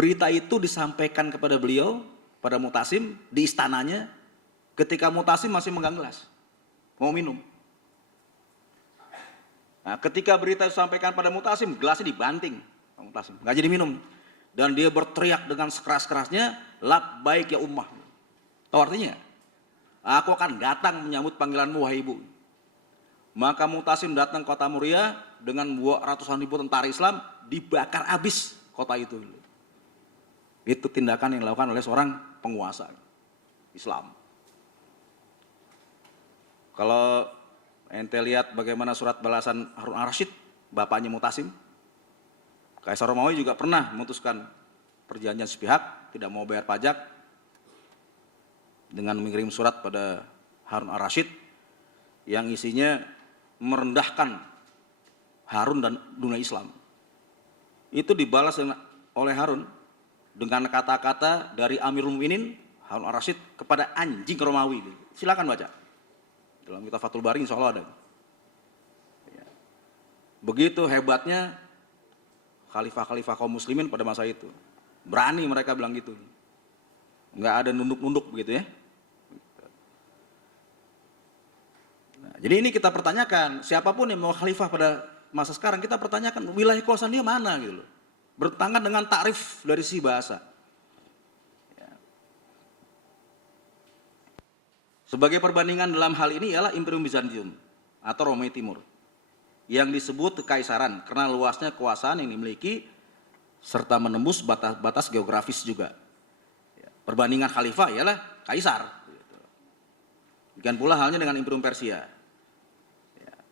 berita itu disampaikan kepada beliau, pada Mu'tasim, di istananya, ketika Mu'tasim masih megang gelas, mau minum. Nah, ketika berita disampaikan pada Mu'tasim, gelasnya dibanting, Mu'tasim, nggak jadi minum. Dan dia berteriak dengan sekeras-kerasnya, labbaik ya ummah. Tahu artinya? Aku akan datang menyambut panggilanmu, wahai ibu. Maka Mu'tasim datang ke kota Muria dengan membawa ratusan ribu tentara Islam, dibakar habis kota itu. Itu tindakan yang dilakukan oleh seorang penguasa Islam. Kalau ente lihat bagaimana surat balasan Harun al-Rasyid, bapaknya Mu'tasim, Kaisar Romawi juga pernah memutuskan perjanjian sepihak, tidak mau bayar pajak, dengan mengirim surat pada Harun al-Rasyid yang isinya merendahkan Harun dan dunia Islam. Itu dibalas oleh Harun dengan kata-kata dari Amirul Mukminin Harun al-Rasyid kepada anjing Romawi. Silakan baca. Dalam kitab Fathul Bari insya Allah ada. Begitu hebatnya khalifah-khalifah kaum muslimin pada masa itu. Berani mereka bilang gitu. Nggak ada nunduk-nunduk begitu ya. Nah, jadi ini kita pertanyakan, siapapun yang mau khalifah pada masa sekarang, kita pertanyakan wilayah kekuasaan dia mana gitu loh. Bertentangan dengan takrif dari sisi bahasa. Ya. Sebagai perbandingan dalam hal ini ialah Imperium Bizantium atau Romawi Timur yang disebut kekaisaran karena luasnya kekuasaan yang dimiliki serta menembus batas-batas geografis juga. Ya. Perbandingan khalifah ialah kaisar. Demikian pula halnya dengan Imperium Persia.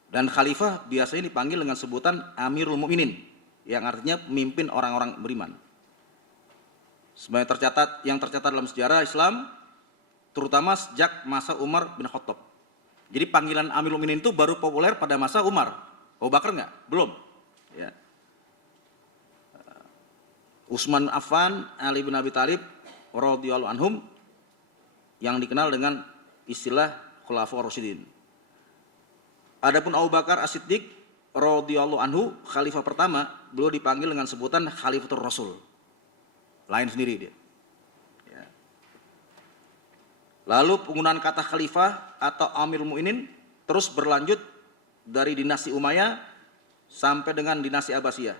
Dan khalifah biasanya dipanggil dengan sebutan Amirul Mukminin, yang artinya pemimpin orang-orang beriman. Sebagai yang tercatat dalam sejarah Islam, terutama sejak masa Umar bin Khattab. Jadi panggilan Amirul Mukminin itu baru populer pada masa Umar. Abu Bakar enggak? Belum. Ya. Utsman Affan, Ali bin Abi Thalib, radhiyallahu anhum, yang dikenal dengan istilah Khulafaur Rasyidin. Adapun Abu Bakar As-Siddiq radhiyallahu anhu, khalifah pertama, beliau dipanggil dengan sebutan Khalifatul Rasul. Lain sendiri dia. Ya. Lalu penggunaan kata khalifah atau Amirul Mukminin terus berlanjut dari dinasti Umayyah sampai dengan dinasti Abbasiyah.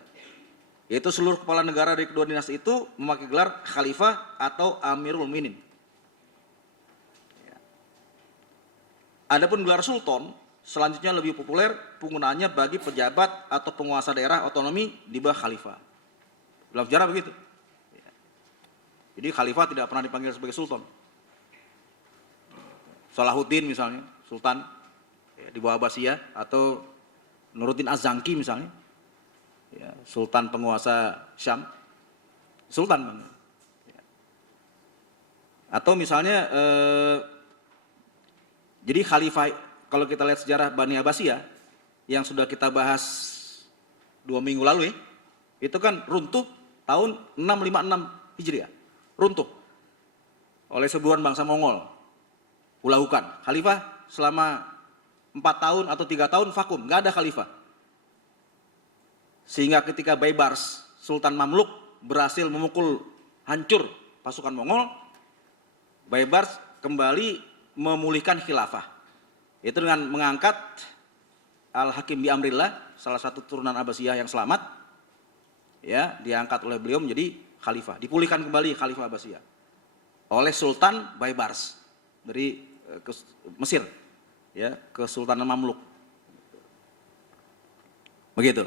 Yaitu seluruh kepala negara dari kedua dinasti itu memakai gelar khalifah atau Amirul Mukminin. Adapun gelar sultan selanjutnya lebih populer penggunaannya bagi pejabat atau penguasa daerah otonomi di bawah khalifah. Dalam sejarah begitu. Jadi khalifah tidak pernah dipanggil sebagai sultan. Salahuddin misalnya, sultan ya, di bawah Abbasiyah, atau Nuruddin Az-Zanki misalnya, ya, sultan penguasa Syam, sultan. Ya. Atau misalnya jadi khalifah, kalau kita lihat sejarah Bani Abbasiyah yang sudah kita bahas 2 minggu lalu ya, itu kan runtuh tahun 656 Hijriah, runtuh oleh serbuan bangsa Mongol, Hulagukan. Khalifah selama 4 tahun atau 3 tahun vakum, nggak ada khalifah. Sehingga ketika Baybars, Sultan Mamluk berhasil memukul hancur pasukan Mongol, Baybars kembali memulihkan khilafah. Itu dengan mengangkat Al-Hakim bi Amrillah, salah satu turunan Abbasiyah yang selamat, ya, diangkat oleh beliau menjadi khalifah. Dipulihkan kembali khalifah Abbasiyah oleh Sultan Baybars dari Mesir, ya, ke Sultanan Mamluk. Begitu.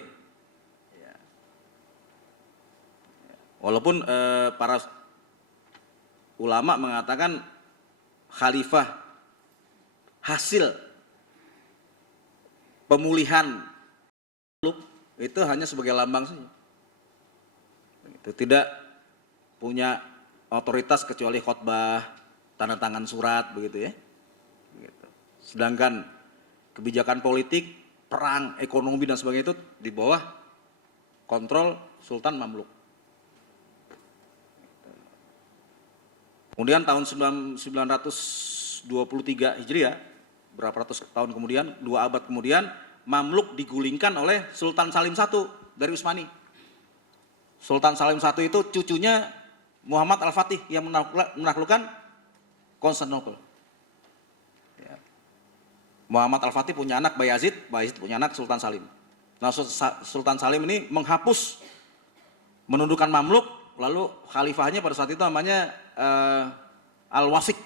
Ya. Walaupun para ulama mengatakan khalifah hasil pemulihan itu hanya sebagai lambang saja. Itu tidak punya otoritas kecuali khotbah, tanda tangan surat, begitu ya. Begitu. Sedangkan kebijakan politik, perang, ekonomi dan sebagainya itu di bawah kontrol Sultan Mamluk. Kemudian tahun 923 Hijriah, berapa ratus tahun kemudian, 2 abad kemudian, Mamluk digulingkan oleh Sultan Salim I dari Utsmani. Sultan Salim I itu cucunya Muhammad Al-Fatih yang menaklukkan Konstantinopel. Ya. Muhammad Al-Fatih punya anak Bayazid, Bayazid punya anak Sultan Salim. Nah, Sultan Salim ini menghapus, menundukkan Mamluk, lalu khalifahnya pada saat itu namanya Al-Wasik.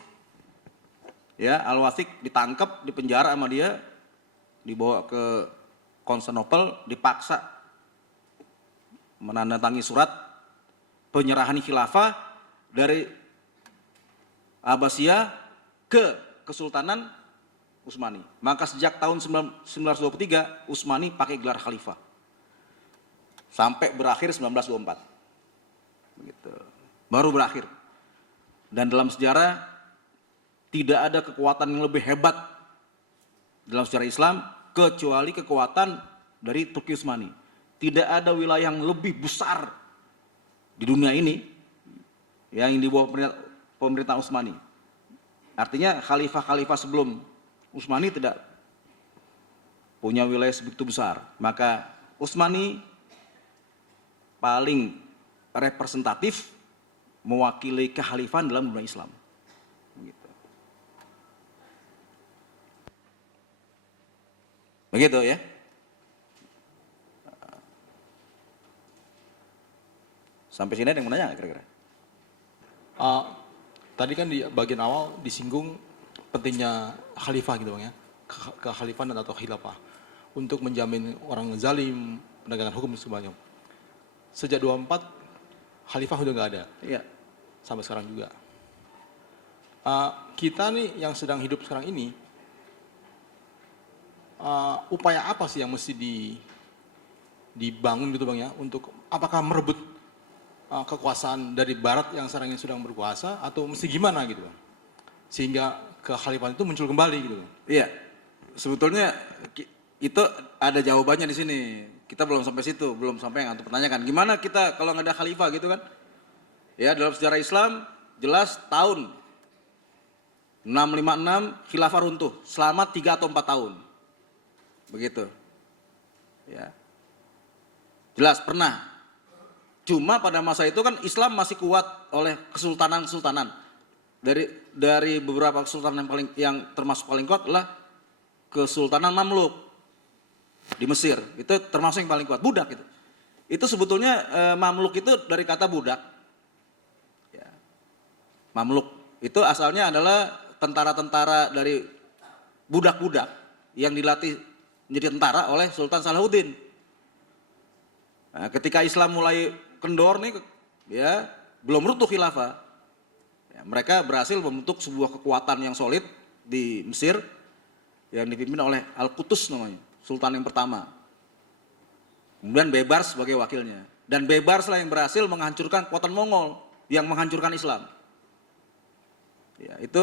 Ya, Al-Wasik ditangkap, dipenjara sama dia, dibawa ke Konstantinopel, dipaksa menandatangani surat penyerahan khilafah dari Abbasiyah ke Kesultanan Utsmani. Maka sejak tahun 1923 Utsmani pakai gelar khalifah sampai berakhir 1924. Begitu. Baru berakhir. Dan dalam sejarah tidak ada kekuatan yang lebih hebat dalam sejarah Islam kecuali kekuatan dari Turki Utsmani. Tidak ada wilayah yang lebih besar di dunia ini yang dibawa pemerintah Utsmani. Artinya khalifah-khalifah sebelum Utsmani tidak punya wilayah sebegitu besar. Maka Utsmani paling representatif mewakili kekhalifahan dalam dunia Islam. Begitu ya. Sampai sini ada yang mau nanya nggak kira-kira? Tadi kan di bagian awal disinggung pentingnya khalifah gitu Bang ya, kekhalifahan atau khilafah untuk menjamin orang zalim, penegakan hukum dan sebagainya. Sejak 24 khalifah udah nggak ada. Iya. Sampai sekarang juga. Kita nih yang sedang hidup sekarang ini, upaya apa sih yang mesti dibangun gitu Bang ya, untuk apakah merebut kekuasaan dari Barat yang sekarang ini sedang berkuasa atau mesti gimana gitu Bang? Sehingga kekhalifahan itu muncul kembali gitu Bang. Iya, sebetulnya itu ada jawabannya di sini. Kita belum sampai situ, belum sampai yang antum pertanyakan. Gimana kita kalau nggak ada khalifah gitu kan? Ya, dalam sejarah Islam jelas tahun 656 khilafah runtuh selama 3 atau 4 tahun. Begitu. Ya. Jelas pernah. Cuma pada masa itu kan Islam masih kuat oleh kesultanan-kesultanan. Dari beberapa kesultanan yang termasuk paling kuat adalah Kesultanan Mamluk di Mesir. Itu termasuk yang paling kuat, budak itu. Itu sebetulnya Mamluk itu dari kata budak. Ya. Mamluk itu asalnya adalah tentara-tentara dari budak-budak yang dilatih menjadi tentara oleh Sultan Salahuddin. Nah, ketika Islam mulai kendor nih, ya belum runtuh khilafah, ya, mereka berhasil membentuk sebuah kekuatan yang solid di Mesir yang dipimpin oleh Al-Qutus namanya, Sultan yang pertama. Kemudian Baybars sebagai wakilnya, dan Baybars lah yang berhasil menghancurkan kekuatan Mongol yang menghancurkan Islam. Ya, itu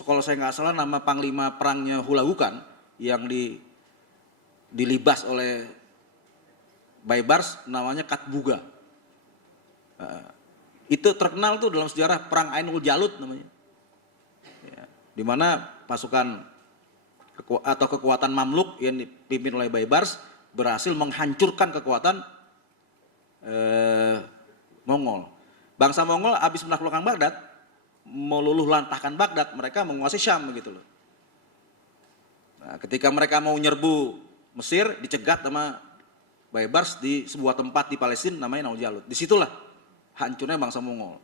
kalau saya nggak salah nama panglima perangnya Hulagukan yang dilibas oleh Baybars namanya Katbuga. Itu terkenal tuh dalam sejarah perang Ainul Jalut namanya. Ya, di mana pasukan atau kekuatan Mamluk yang dipimpin oleh Baybars berhasil menghancurkan kekuatan Mongol. Bangsa Mongol habis menaklukkan Baghdad, meluluh lantahkan Baghdad, mereka menguasai Syam begitu loh. Nah, ketika mereka mau nyerbu Mesir, dicegat sama Baybars di sebuah tempat di Palestina namanya Ainul Jalut. Disitulah hancurnya bangsa Mongol.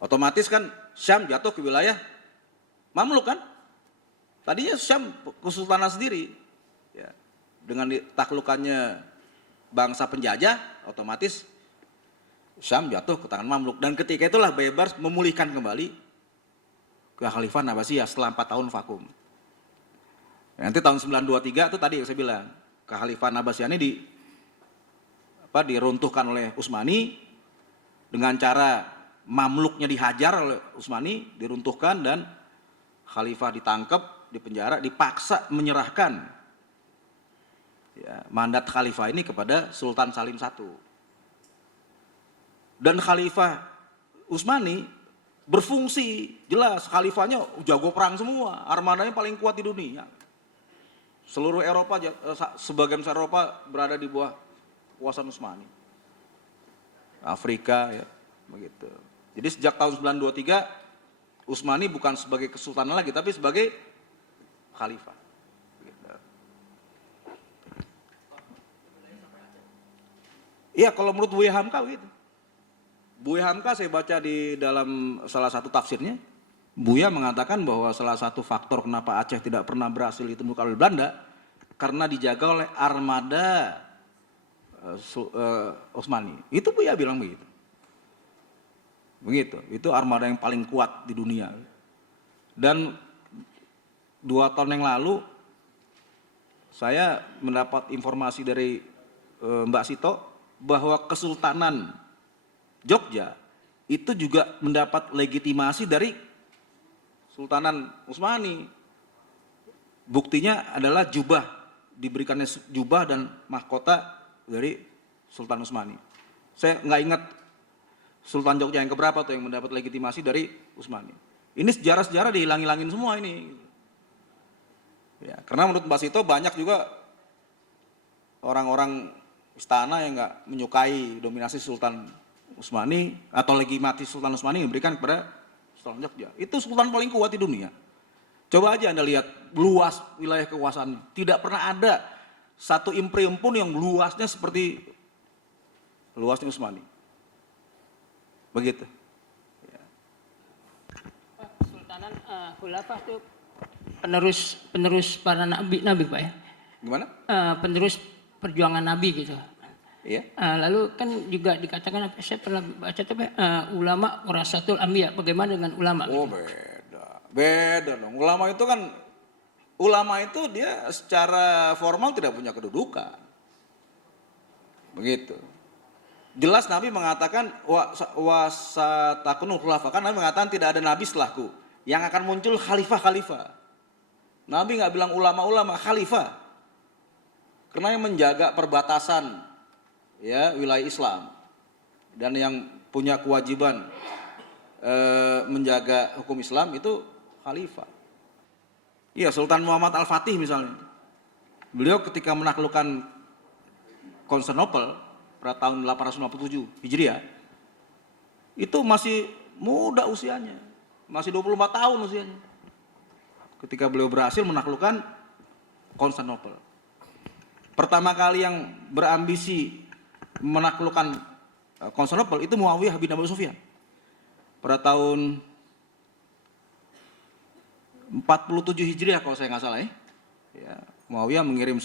Otomatis kan Syam jatuh ke wilayah Mamluk kan? Tadinya Syam kesultanan sendiri. Ya, dengan ditaklukannya bangsa penjajah, otomatis Syam jatuh ke tangan Mamluk. Dan ketika itulah Baybars memulihkan kembali kekhalifahan Abbasiyah setelah 4 tahun vakum. Ya, nanti tahun 923 itu tadi yang saya bilang. Kekhalifahan Abbasiyah ini diruntuhkan oleh Utsmani dengan cara Mamluknya dihajar oleh Utsmani, diruntuhkan dan khalifah ditangkap, dipenjara, dipaksa menyerahkan ya, mandat khalifah ini kepada Sultan Salim I. Dan khalifah Utsmani berfungsi jelas, khalifahnya jago perang semua, armadanya paling kuat di dunia. Seluruh Eropa, sebagian besar Eropa berada di bawah kekuasaan Utsmani. Afrika ya, begitu. Jadi sejak tahun 923 Utsmani bukan sebagai kesultanan lagi tapi sebagai khalifah. Begitu. Iya, kalau menurut Buya Hamka begitu. Buya Hamka saya baca di dalam salah satu tafsirnya, Buya mengatakan bahwa salah satu faktor kenapa Aceh tidak pernah berhasil ditemukan oleh Belanda karena dijaga oleh armada Utsmani. Itu Buya bilang begitu. Begitu, itu armada yang paling kuat di dunia. Dan 2 tahun yang lalu saya mendapat informasi dari Mbak Sito bahwa Kesultanan Jogja itu juga mendapat legitimasi dari Sultanan Utsmani. Buktinya adalah jubah, diberikannya jubah dan mahkota dari Sultan Utsmani. Saya nggak ingat Sultan Jogja yang keberapa tuh yang mendapat legitimasi dari Utsmani. Ini sejarah-sejarah dihilang-hilangin semua ini. Ya, karena menurut Mbak Sito banyak juga orang-orang istana yang nggak menyukai dominasi Sultan Utsmani atau legitimasi Sultan Utsmani yang diberikan kepada Sultan Jogja. Itu sultan paling kuat di dunia. Coba aja Anda lihat luas wilayah kekuasaannya. Tidak pernah ada satu imperium pun yang luasnya seperti luasnya Utsmani. Begitu. Ya. Sultanan Khulafah itu penerus para nabi Pak ya. Gimana? Penerus perjuangan nabi gitu. Iya. Lalu kan juga dikatakan saya pernah baca tuh ulama warasatul anbiya. Bagaimana dengan ulama? Oh gitu? beda dong. Ulama itu dia secara formal tidak punya kedudukan. Begitu. Jelas Nabi mengatakan wasatakunu khulafa, kan Nabi mengatakan tidak ada nabi setelahku yang akan muncul khalifah-khalifah. Nabi nggak bilang ulama-ulama, khalifah. Karena yang menjaga perbatasan ya wilayah Islam dan yang punya kewajiban menjaga hukum Islam itu khalifah. Iya, Sultan Muhammad Al-Fatih misalnya. Beliau ketika menaklukkan Konstantinopel pada tahun 857 Hijriah itu masih muda usianya, masih 24 tahun usianya. Ketika beliau berhasil menaklukkan Konstantinopel. Pertama kali yang berambisi menaklukkan Konstantinopel itu Muawiyah bin Abi Sufyan. Pada tahun 47 Hijriah kalau saya nggak salah ya. Muawiyah mengirim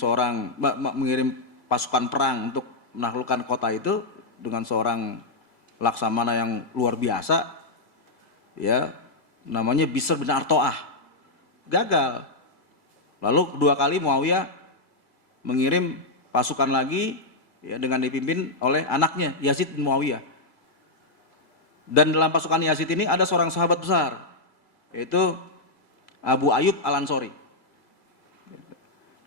pasukan perang untuk menaklukkan kota itu dengan seorang laksamana yang luar biasa, ya namanya Bishr bin Artoah. Gagal. Lalu kedua kali Muawiyah mengirim pasukan lagi ya, dengan dipimpin oleh anaknya Yazid bin Muawiyah. Dan dalam pasukan Yazid ini ada seorang sahabat besar, yaitu Abu Ayyub Al-Ansori.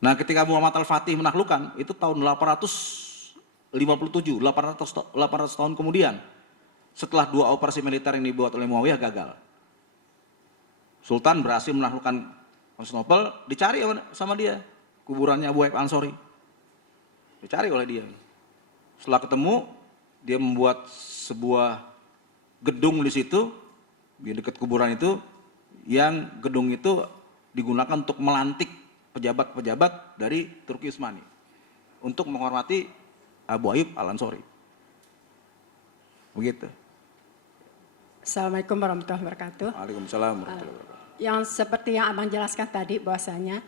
Nah, ketika Muhammad Al-Fatih menaklukkan itu tahun 857, 800 tahun kemudian, setelah 2 operasi militer yang dibuat oleh Muawiyah gagal. Sultan berhasil menaklukkan Konstantinopel, dicari sama dia kuburannya Abu Ayyub Al-Ansori. Dicari oleh dia. Setelah ketemu, dia membuat sebuah gedung di situ, di dekat kuburan itu, yang gedung itu digunakan untuk melantik pejabat-pejabat dari Turki Utsmani untuk menghormati Abu Ayyub Al-Ansori. Begitu. Assalamualaikum warahmatullahi wabarakatuh. Waalaikumsalam warahmatullahi wabarakatuh. Yang seperti yang Abang jelaskan tadi bahwasanya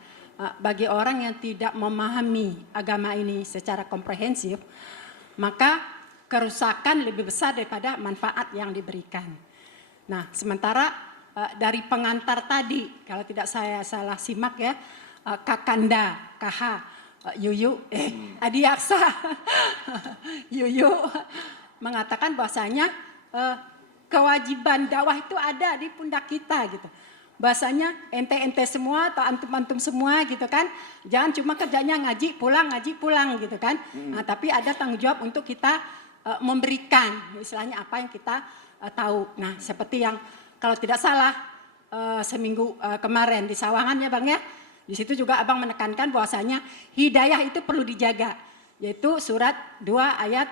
bagi orang yang tidak memahami agama ini secara komprehensif, maka kerusakan lebih besar daripada manfaat yang diberikan. Nah, sementara dari pengantar tadi, kalau tidak saya salah simak ya, Kakanda, KH, Yuyu, Adiaksa, Yuyu mengatakan bahwasanya kewajiban dakwah itu ada di pundak kita gitu. Bahasanya ente-ente semua atau antum-antum semua gitu kan, jangan cuma kerjanya ngaji pulang gitu kan. Nah, tapi ada tanggung jawab untuk kita memberikan istilahnya apa yang kita tahu. Nah, seperti yang kalau tidak salah seminggu kemarin di Sawangan ya Bang ya, di situ juga Abang menekankan bahwasanya hidayah itu perlu dijaga. yaitu surat 2 ayat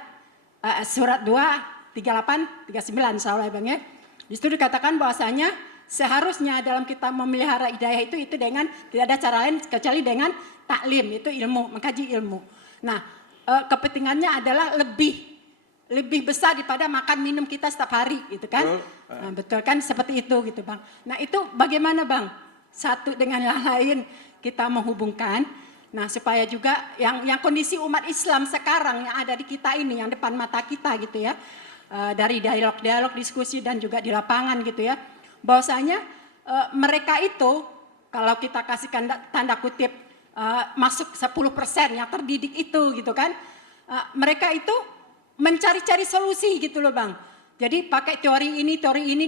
surat 2 38 39 insyaallah ya Bang ya. Di situ dikatakan bahwasanya seharusnya dalam kita memelihara hidayah itu dengan tidak ada cara lain kecuali dengan taklim, itu ilmu, mengkaji ilmu. Nah, kepentingannya adalah lebih besar daripada makan minum kita setiap hari gitu kan. Nah, betul kan seperti itu gitu Bang. Nah, itu bagaimana Bang? Satu dengan yang lain kita menghubungkan. Nah, supaya juga yang kondisi umat Islam sekarang yang ada di kita ini, yang depan mata kita gitu ya. Dari dialog-dialog, diskusi dan juga di lapangan gitu ya. Bahwasanya mereka itu kalau kita kasihkan tanda kutip masuk 10% yang terdidik itu gitu kan. Mereka itu mencari-cari solusi gitu loh Bang. Jadi pakai teori ini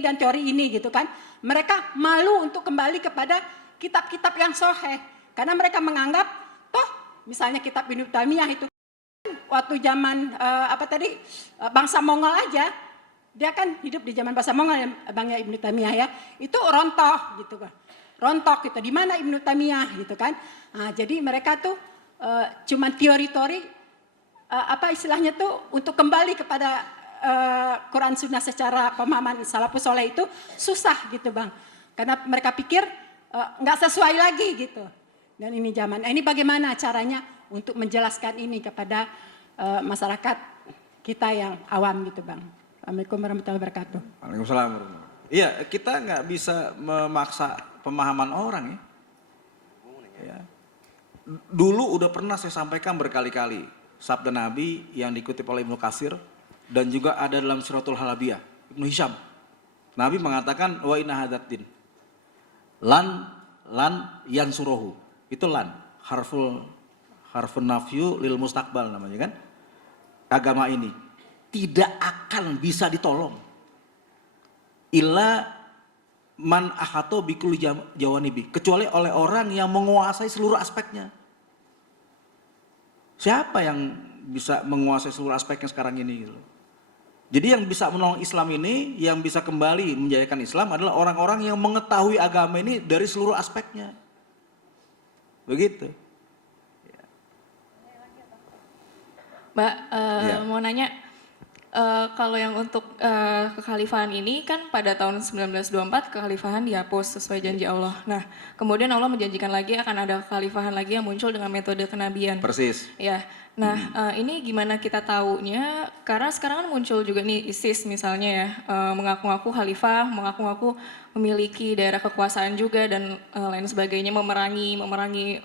dan teori ini gitu kan. Mereka malu untuk kembali kepada kitab-kitab yang sahih. Karena mereka menganggap toh misalnya kitab Ibnu Taimiyah itu waktu zaman bangsa Mongol aja, dia kan hidup di zaman bangsa Mongol ya Bang ya Ibnu Taimiyah ya. Itu rontoh gitu kan. Rontok gitu. Di mana Ibnu Taimiyah gitu kan. Nah, jadi mereka tuh cuman teori-teori istilahnya tuh untuk kembali kepada Quran Sunnah secara pemahaman salafus saleh itu susah gitu Bang. Karena mereka pikir nggak sesuai lagi gitu. Dan ini zaman. Nah, ini bagaimana caranya untuk menjelaskan ini kepada masyarakat kita yang awam gitu Bang. Assalamualaikum warahmatullahi wabarakatuh. Waalaikumsalam. Iya, kita nggak bisa memaksa pemahaman orang ya. Dulu udah pernah saya sampaikan berkali-kali sabda Nabi yang dikutip oleh Ibnu Katsir dan juga ada dalam Suratul Halabiyah Ibnu Hisham. Nabi mengatakan wa inna hadzal lan yansuruhu. Itu lan harfun nafyu lil mustaqbal namanya kan. Agama ini tidak akan bisa ditolong illa man ahato bikul jawanibi, kecuali oleh orang yang menguasai seluruh aspeknya. Siapa yang bisa menguasai seluruh aspeknya sekarang ini gitu. Jadi yang bisa menolong Islam ini, yang bisa kembali menjayakan Islam adalah orang-orang yang mengetahui agama ini dari seluruh aspeknya. Begitu. Mbak, mau nanya, kalau yang untuk kekhalifahan ini kan pada tahun 1924 kekhalifahan dihapus sesuai janji Allah. Nah, kemudian Allah menjanjikan lagi akan ada kekhalifahan lagi yang muncul dengan metode kenabian. Persis. Ya, nah ini gimana kita taunya? Karena sekarang kan muncul juga nih ISIS misalnya ya, mengaku-ngaku khalifah, mengaku-ngaku memiliki daerah kekuasaan juga dan lain sebagainya, memerangi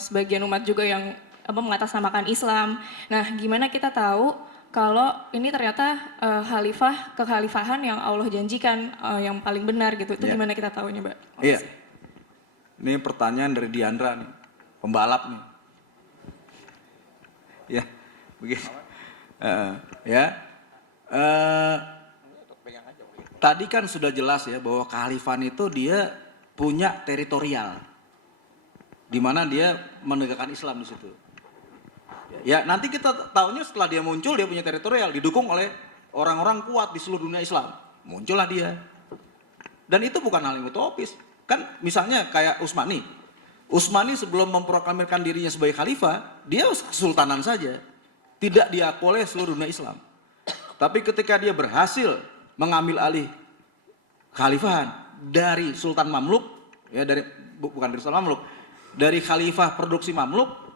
sebagian umat juga yang mengatasnamakan Islam. Nah, gimana kita tahu kalau ini ternyata kekhalifahan yang Allah janjikan yang paling benar gitu, itu gimana kita tahunya Mbak? Iya, ini pertanyaan dari Diandra nih, pembalap nih. Ya, begitu. Tadi kan sudah jelas ya bahwa kekhalifahan itu dia punya teritorial, di mana dia menegakkan Islam di situ. Ya nanti kita tahunya setelah dia muncul dia punya teritorial didukung oleh orang-orang kuat di seluruh dunia Islam. Muncullah dia. Dan itu bukan hal yang utopis. Kan misalnya kayak Utsmani. Utsmani sebelum memproklamirkan dirinya sebagai khalifah, dia kesultanan saja. Tidak diakui oleh seluruh dunia Islam. Tapi ketika dia berhasil mengambil alih khalifahan dari Sultan Mamluk, ya bukan dari Sultan Mamluk, dari khalifah produksi Mamluk,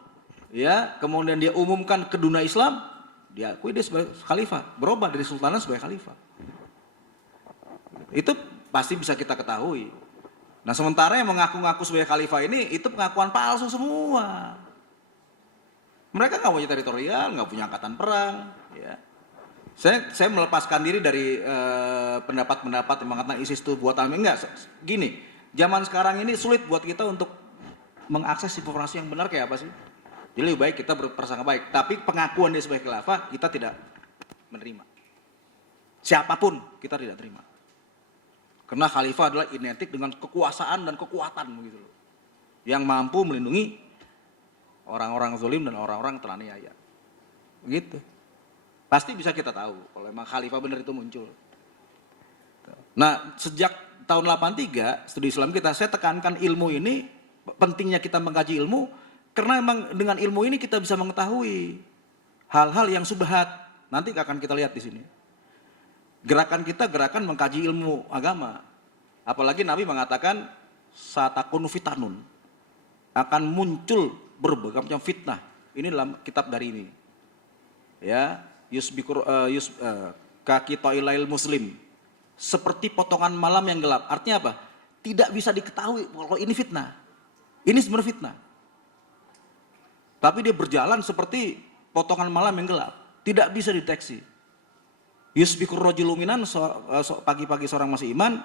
ya, kemudian dia umumkan ke dunia Islam, diakui dia sebagai khalifah, berubah dari sultanan sebagai khalifah. Itu pasti bisa kita ketahui. Nah, sementara yang mengaku-ngaku sebagai khalifah ini itu pengakuan palsu semua. Mereka nggak punya teritorial, nggak punya angkatan perang. Ya. Saya melepaskan diri dari pendapat-pendapat yang mengatakan ISIS itu buatan enggak. Gini, zaman sekarang ini sulit buat kita untuk mengakses informasi yang benar kayak apa sih? Jadi lebih baik kita berprasangka baik, tapi pengakuan dia sebagai khilafah kita tidak menerima. Siapapun kita tidak terima. Karena khalifah adalah identik dengan kekuasaan dan kekuatan begitu loh. Yang mampu melindungi orang-orang zalim dan orang-orang teraniaya. Begitu. Pasti bisa kita tahu kalau memang khalifah benar itu muncul. Nah, sejak tahun 83 studi Islam kita, saya tekankan ilmu ini, pentingnya kita mengkaji ilmu. Karena memang dengan ilmu ini kita bisa mengetahui hal-hal yang subhat. Nanti akan kita lihat di sini. Gerakan kita gerakan mengkaji ilmu agama. Apalagi Nabi mengatakan satakunu fitanun, akan muncul berbagai macam fitnah. Ini dalam kitab dari ini. Ya, kaki toilail muslim, seperti potongan malam yang gelap. Artinya apa? Tidak bisa diketahui kalau ini fitnah. Ini sebenarnya fitnah. Tapi dia berjalan seperti potongan malam yang gelap, tidak bisa dideteksi. Yusbikur rajulu minan, pagi-pagi seorang masih iman,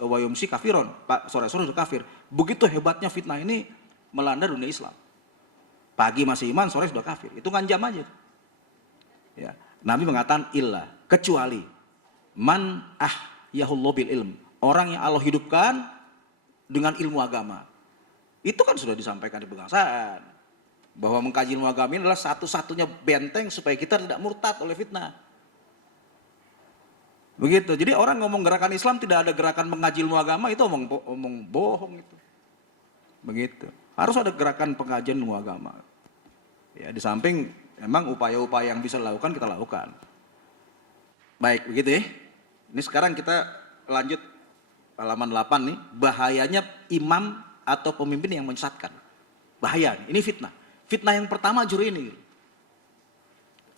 wa yumsi kafiron, sore-sore sudah kafir. Begitu hebatnya fitnah ini melanda dunia Islam. Pagi masih iman, sore sudah kafir. Itu kan jam aja. Ya. Nabi mengatakan illa, kecuali man yahullahu bil ilm, orang yang Allah hidupkan dengan ilmu agama. Itu kan sudah disampaikan di pegangsaan, bahwa mengkaji ilmu agama ini adalah satu-satunya benteng supaya kita tidak murtad oleh fitnah. Begitu. Jadi orang ngomong gerakan Islam tidak ada gerakan mengaji ilmu agama, itu omong bohong itu. Begitu. Harus ada gerakan pengajian ilmu agama. Ya, di samping memang upaya-upaya yang bisa dilakukan kita lakukan. Baik, begitu ya. Ini sekarang kita lanjut halaman 8 nih, bahayanya imam atau pemimpin yang menyesatkan. Bahaya, ini fitnah. Fitnah yang pertama juru ini.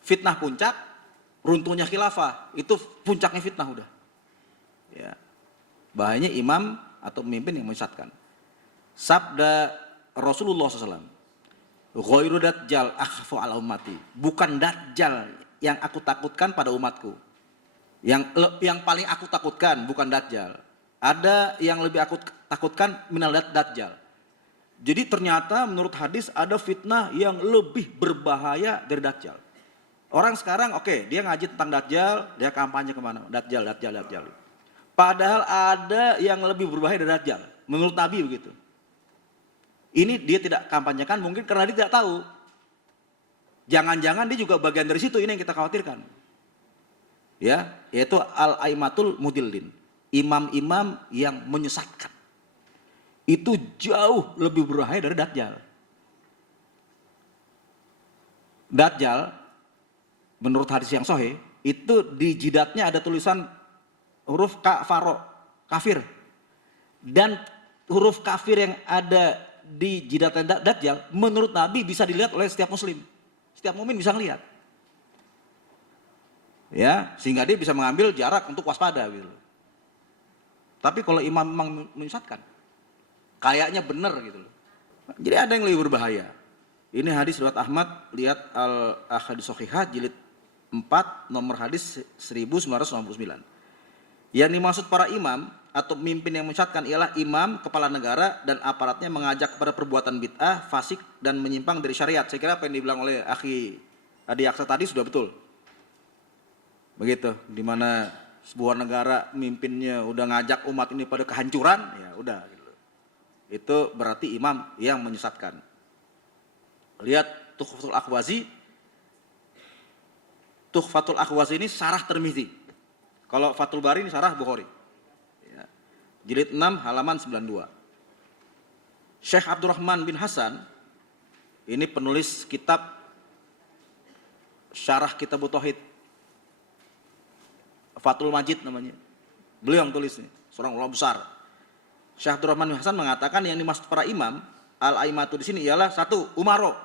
Fitnah puncak, runtuhnya khilafah, itu puncaknya fitnah udah. Ya. Bahayanya imam atau pemimpin yang menyesatkan. Sabda Rasulullah SAW, ghairu dajjal akhfu ala ummati, bukan dajjal yang aku takutkan pada umatku. Yang paling aku takutkan bukan dajjal. Ada yang lebih aku takutkan minal dajjal. Jadi ternyata menurut hadis ada fitnah yang lebih berbahaya dari dajjal. Orang sekarang dia ngaji tentang dajjal, dia kampanye kemana? Dajjal. Padahal ada yang lebih berbahaya dari dajjal. Menurut Nabi begitu. Ini dia tidak kampanyekan mungkin karena dia tidak tahu. Jangan-jangan dia juga bagian dari situ, ini yang kita khawatirkan. Ya, yaitu al-aimatul mudillin. Imam-imam yang menyesatkan. Itu jauh lebih berbahaya dari dajjal. Dajjal, menurut hadis yang sahih, itu di jidatnya ada tulisan huruf kafir. Dan huruf kafir yang ada di jidatnya dajjal, menurut Nabi bisa dilihat oleh setiap muslim. Setiap mukmin bisa ngelihat. Ya, sehingga dia bisa mengambil jarak untuk waspada gitu. Tapi kalau imam memang menyesatkan, kayaknya benar gitu loh. Jadi ada yang lebih berbahaya. Ini hadis riwayat Ahmad, lihat Al-Ahadits Shahihah jilid 4 nomor hadis 1999. Yang dimaksud para imam atau pemimpin yang menyesatkan ialah imam, kepala negara dan aparatnya mengajak kepada perbuatan bid'ah, fasik dan menyimpang dari syariat. Saya kira apa yang dibilang oleh Akhi Adi Aksa tadi sudah betul. Begitu, dimana sebuah negara mimpinnya udah ngajak umat ini pada kehancuran, ya udah gitu. Itu berarti imam yang menyesatkan. Lihat Tuhfatul Akhwazi. Tuhfatul Akhwazi ini syarah Tirmizi. Kalau Fathul Bari ini syarah Bukhari. Ya. Jilid 6 halaman 92. Syekh Abdurrahman bin Hasan ini penulis kitab Syarah Kitabut Tauhid. Fathul Majid namanya. Beliau yang tulis nih, seorang ulama besar. Syekh Abdurrahman bin Hasan mengatakan yang dimaksud para imam al-aimatu di sini ialah satu, umaro.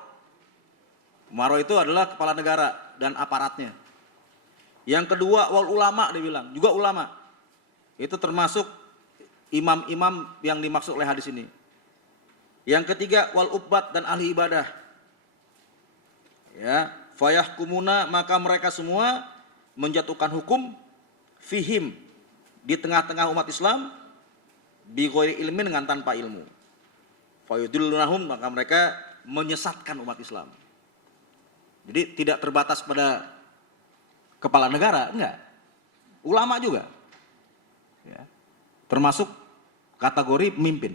Umaro itu adalah kepala negara dan aparatnya. Yang kedua wal ulama, dia bilang, juga ulama. Itu termasuk imam-imam yang dimaksud oleh hadis ini. Yang ketiga wal ubbat dan ahli ibadah. Ya, fayahkumuna, maka mereka semua menjatuhkan hukum fihim, di tengah-tengah umat Islam, bi ghairi ilmin, dengan tanpa ilmu. Fayudillunahum, maka mereka menyesatkan umat Islam. Jadi tidak terbatas pada kepala negara, enggak. Ulama juga. Ya. Termasuk kategori pemimpin.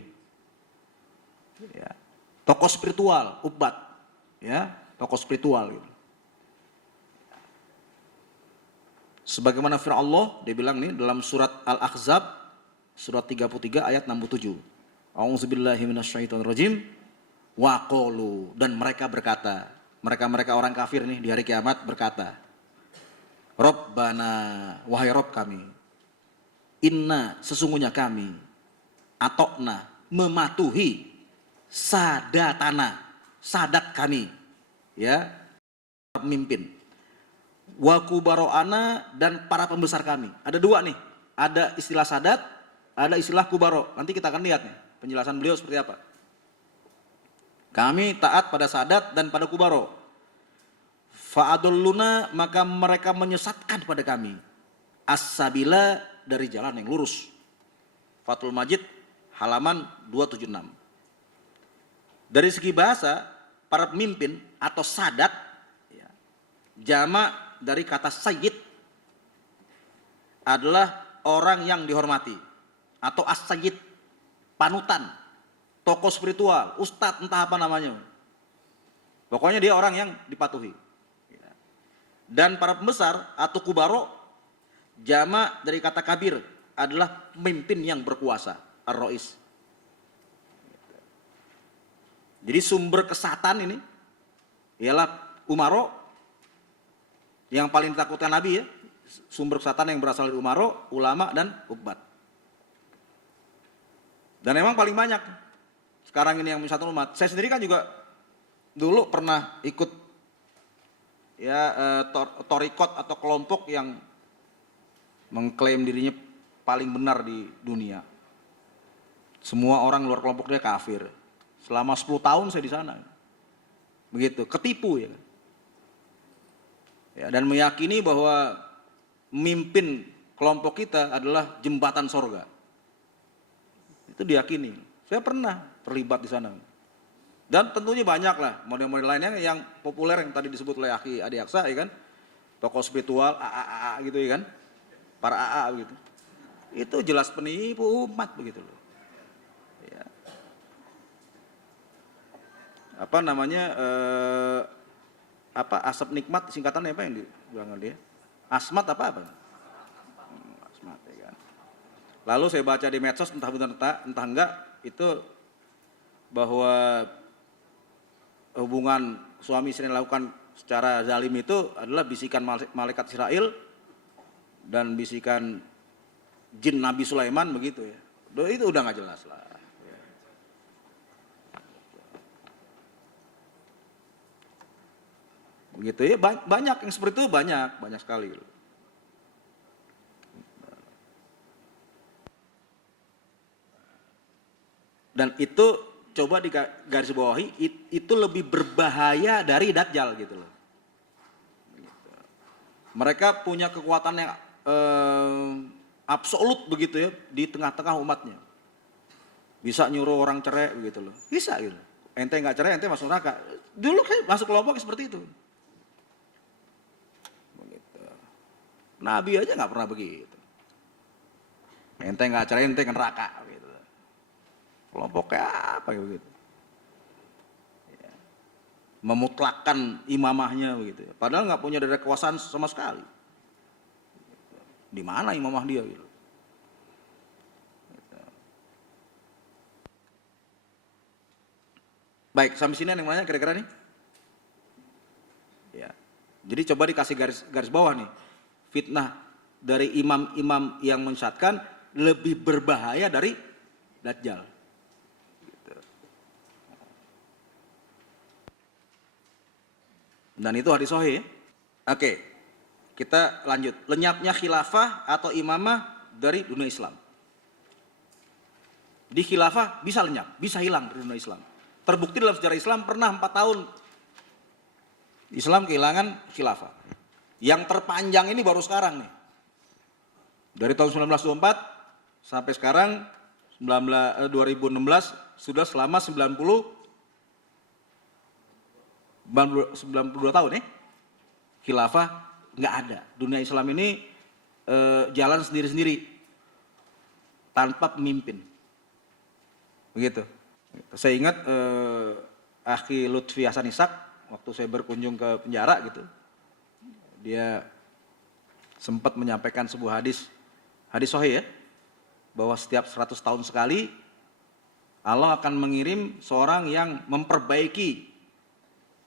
Ya. Tokoh spiritual, ubat. Ya, tokoh spiritual gitu. Sebagaimana firman Allah, dia bilang nih dalam surat Al-Ahzab, surat 33 ayat 67. A'udzubillahi minasyaitonirrajim. Wa qalu, dan mereka berkata, mereka-mereka orang kafir nih di hari kiamat berkata, Rabbana, wahai Rob kami, inna sesungguhnya kami, atokna mematuhi sadatana, sadat kami, ya, pemimpin, wa kubaro'ana dan para pembesar kami. Ada dua nih, ada istilah sadat, ada istilah kubaro. Nanti kita akan lihat nih penjelasan beliau seperti apa. Kami taat pada sadat dan pada kubaro. Fa'adulluna, maka mereka menyesatkan pada kami. As-sabila, dari jalan yang lurus. Fathul Majid halaman 276. Dari segi bahasa, para pemimpin atau sadat, ya, jamak dari kata sayyid adalah orang yang dihormati, atau as-sayyid, panutan, tokoh spiritual, ustadz, entah apa namanya. Pokoknya dia orang yang dipatuhi. Dan para pembesar atau kubaro, jamak dari kata kabir, adalah pemimpin yang berkuasa, ar-rois. Jadi sumber kesatan ini ialah umaro, yang paling ditakutkan Nabi, ya. Sumber kesatan yang berasal dari umaro, ulama, dan ubat. Dan memang paling banyak sekarang ini yang menyesatkan umat. Saya sendiri kan juga dulu pernah ikut, ya, torikot atau kelompok yang mengklaim dirinya paling benar di dunia. Semua orang luar kelompok dia kafir. Selama 10 tahun saya di sana. Begitu, ketipu, ya. Ya, dan meyakini bahwa memimpin kelompok kita adalah jembatan sorga. Itu diyakini. Saya pernah terlibat di sana. Dan tentunya banyak lah model-model lainnya yang populer yang tadi disebut oleh Aki Adi Aksa, ya kan, tokoh spiritual AA gitu, ya kan, para AA gitu. Itu jelas penipu umat begitu loh. Ya. Apa namanya, asap nikmat, singkatannya apa yang dibilang dia? Asmat apa? Asmat, ya kan. Lalu saya baca di medsos, entah benar entah enggak, itu bahwa hubungan suami istri yang dilakukan secara zalim itu adalah bisikan malaikat Israel dan bisikan jin Nabi Sulaiman, begitu, ya. Itu udah nggak jelas lah. Ya. Begitu, ya, banyak yang seperti itu, banyak sekali. Dan itu coba digarisbawahi, itu lebih berbahaya dari Dajjal gitu loh. Mereka punya kekuatan yang absolut begitu, ya, di tengah-tengah umatnya. Bisa nyuruh orang cerai begitu loh. Bisa gitu. Ente nggak cerai, ente masuk neraka. Dulu kan masuk kelompok seperti itu. Begitu. Nabi aja nggak pernah begitu. Ente nggak cerai, ente ke neraka gitu. Kelompoknya apa begitu? Ya. Memutlakkan imamahnya begitu. Padahal nggak punya daerah kekuasaan sama sekali. Di mana imamah dia gitu. Baik, sampai sini yang mana kira-kira nih? Ya. Jadi coba dikasih garis bawah nih. Fitnah dari imam-imam yang menyesatkan lebih berbahaya dari Dajjal. Gitu. Dan itu hadis sahih, ya. Oke, kita lanjut. Lenyapnya khilafah atau imamah dari dunia Islam. Di khilafah bisa lenyap, bisa hilang dari dunia Islam. Terbukti dalam sejarah Islam pernah 4 tahun Islam kehilangan khilafah. Yang terpanjang ini baru sekarang nih. Dari tahun 1924 sampai sekarang 2016 sudah selama 92 tahun, ya. Khilafah nggak ada. Dunia Islam ini jalan sendiri-sendiri tanpa pemimpin. Begitu. Saya ingat Akhi Lutfi Hasan Ishak waktu saya berkunjung ke penjara gitu, dia sempat menyampaikan sebuah hadis sahih, ya, bahwa setiap 100 tahun sekali Allah akan mengirim seorang yang memperbaiki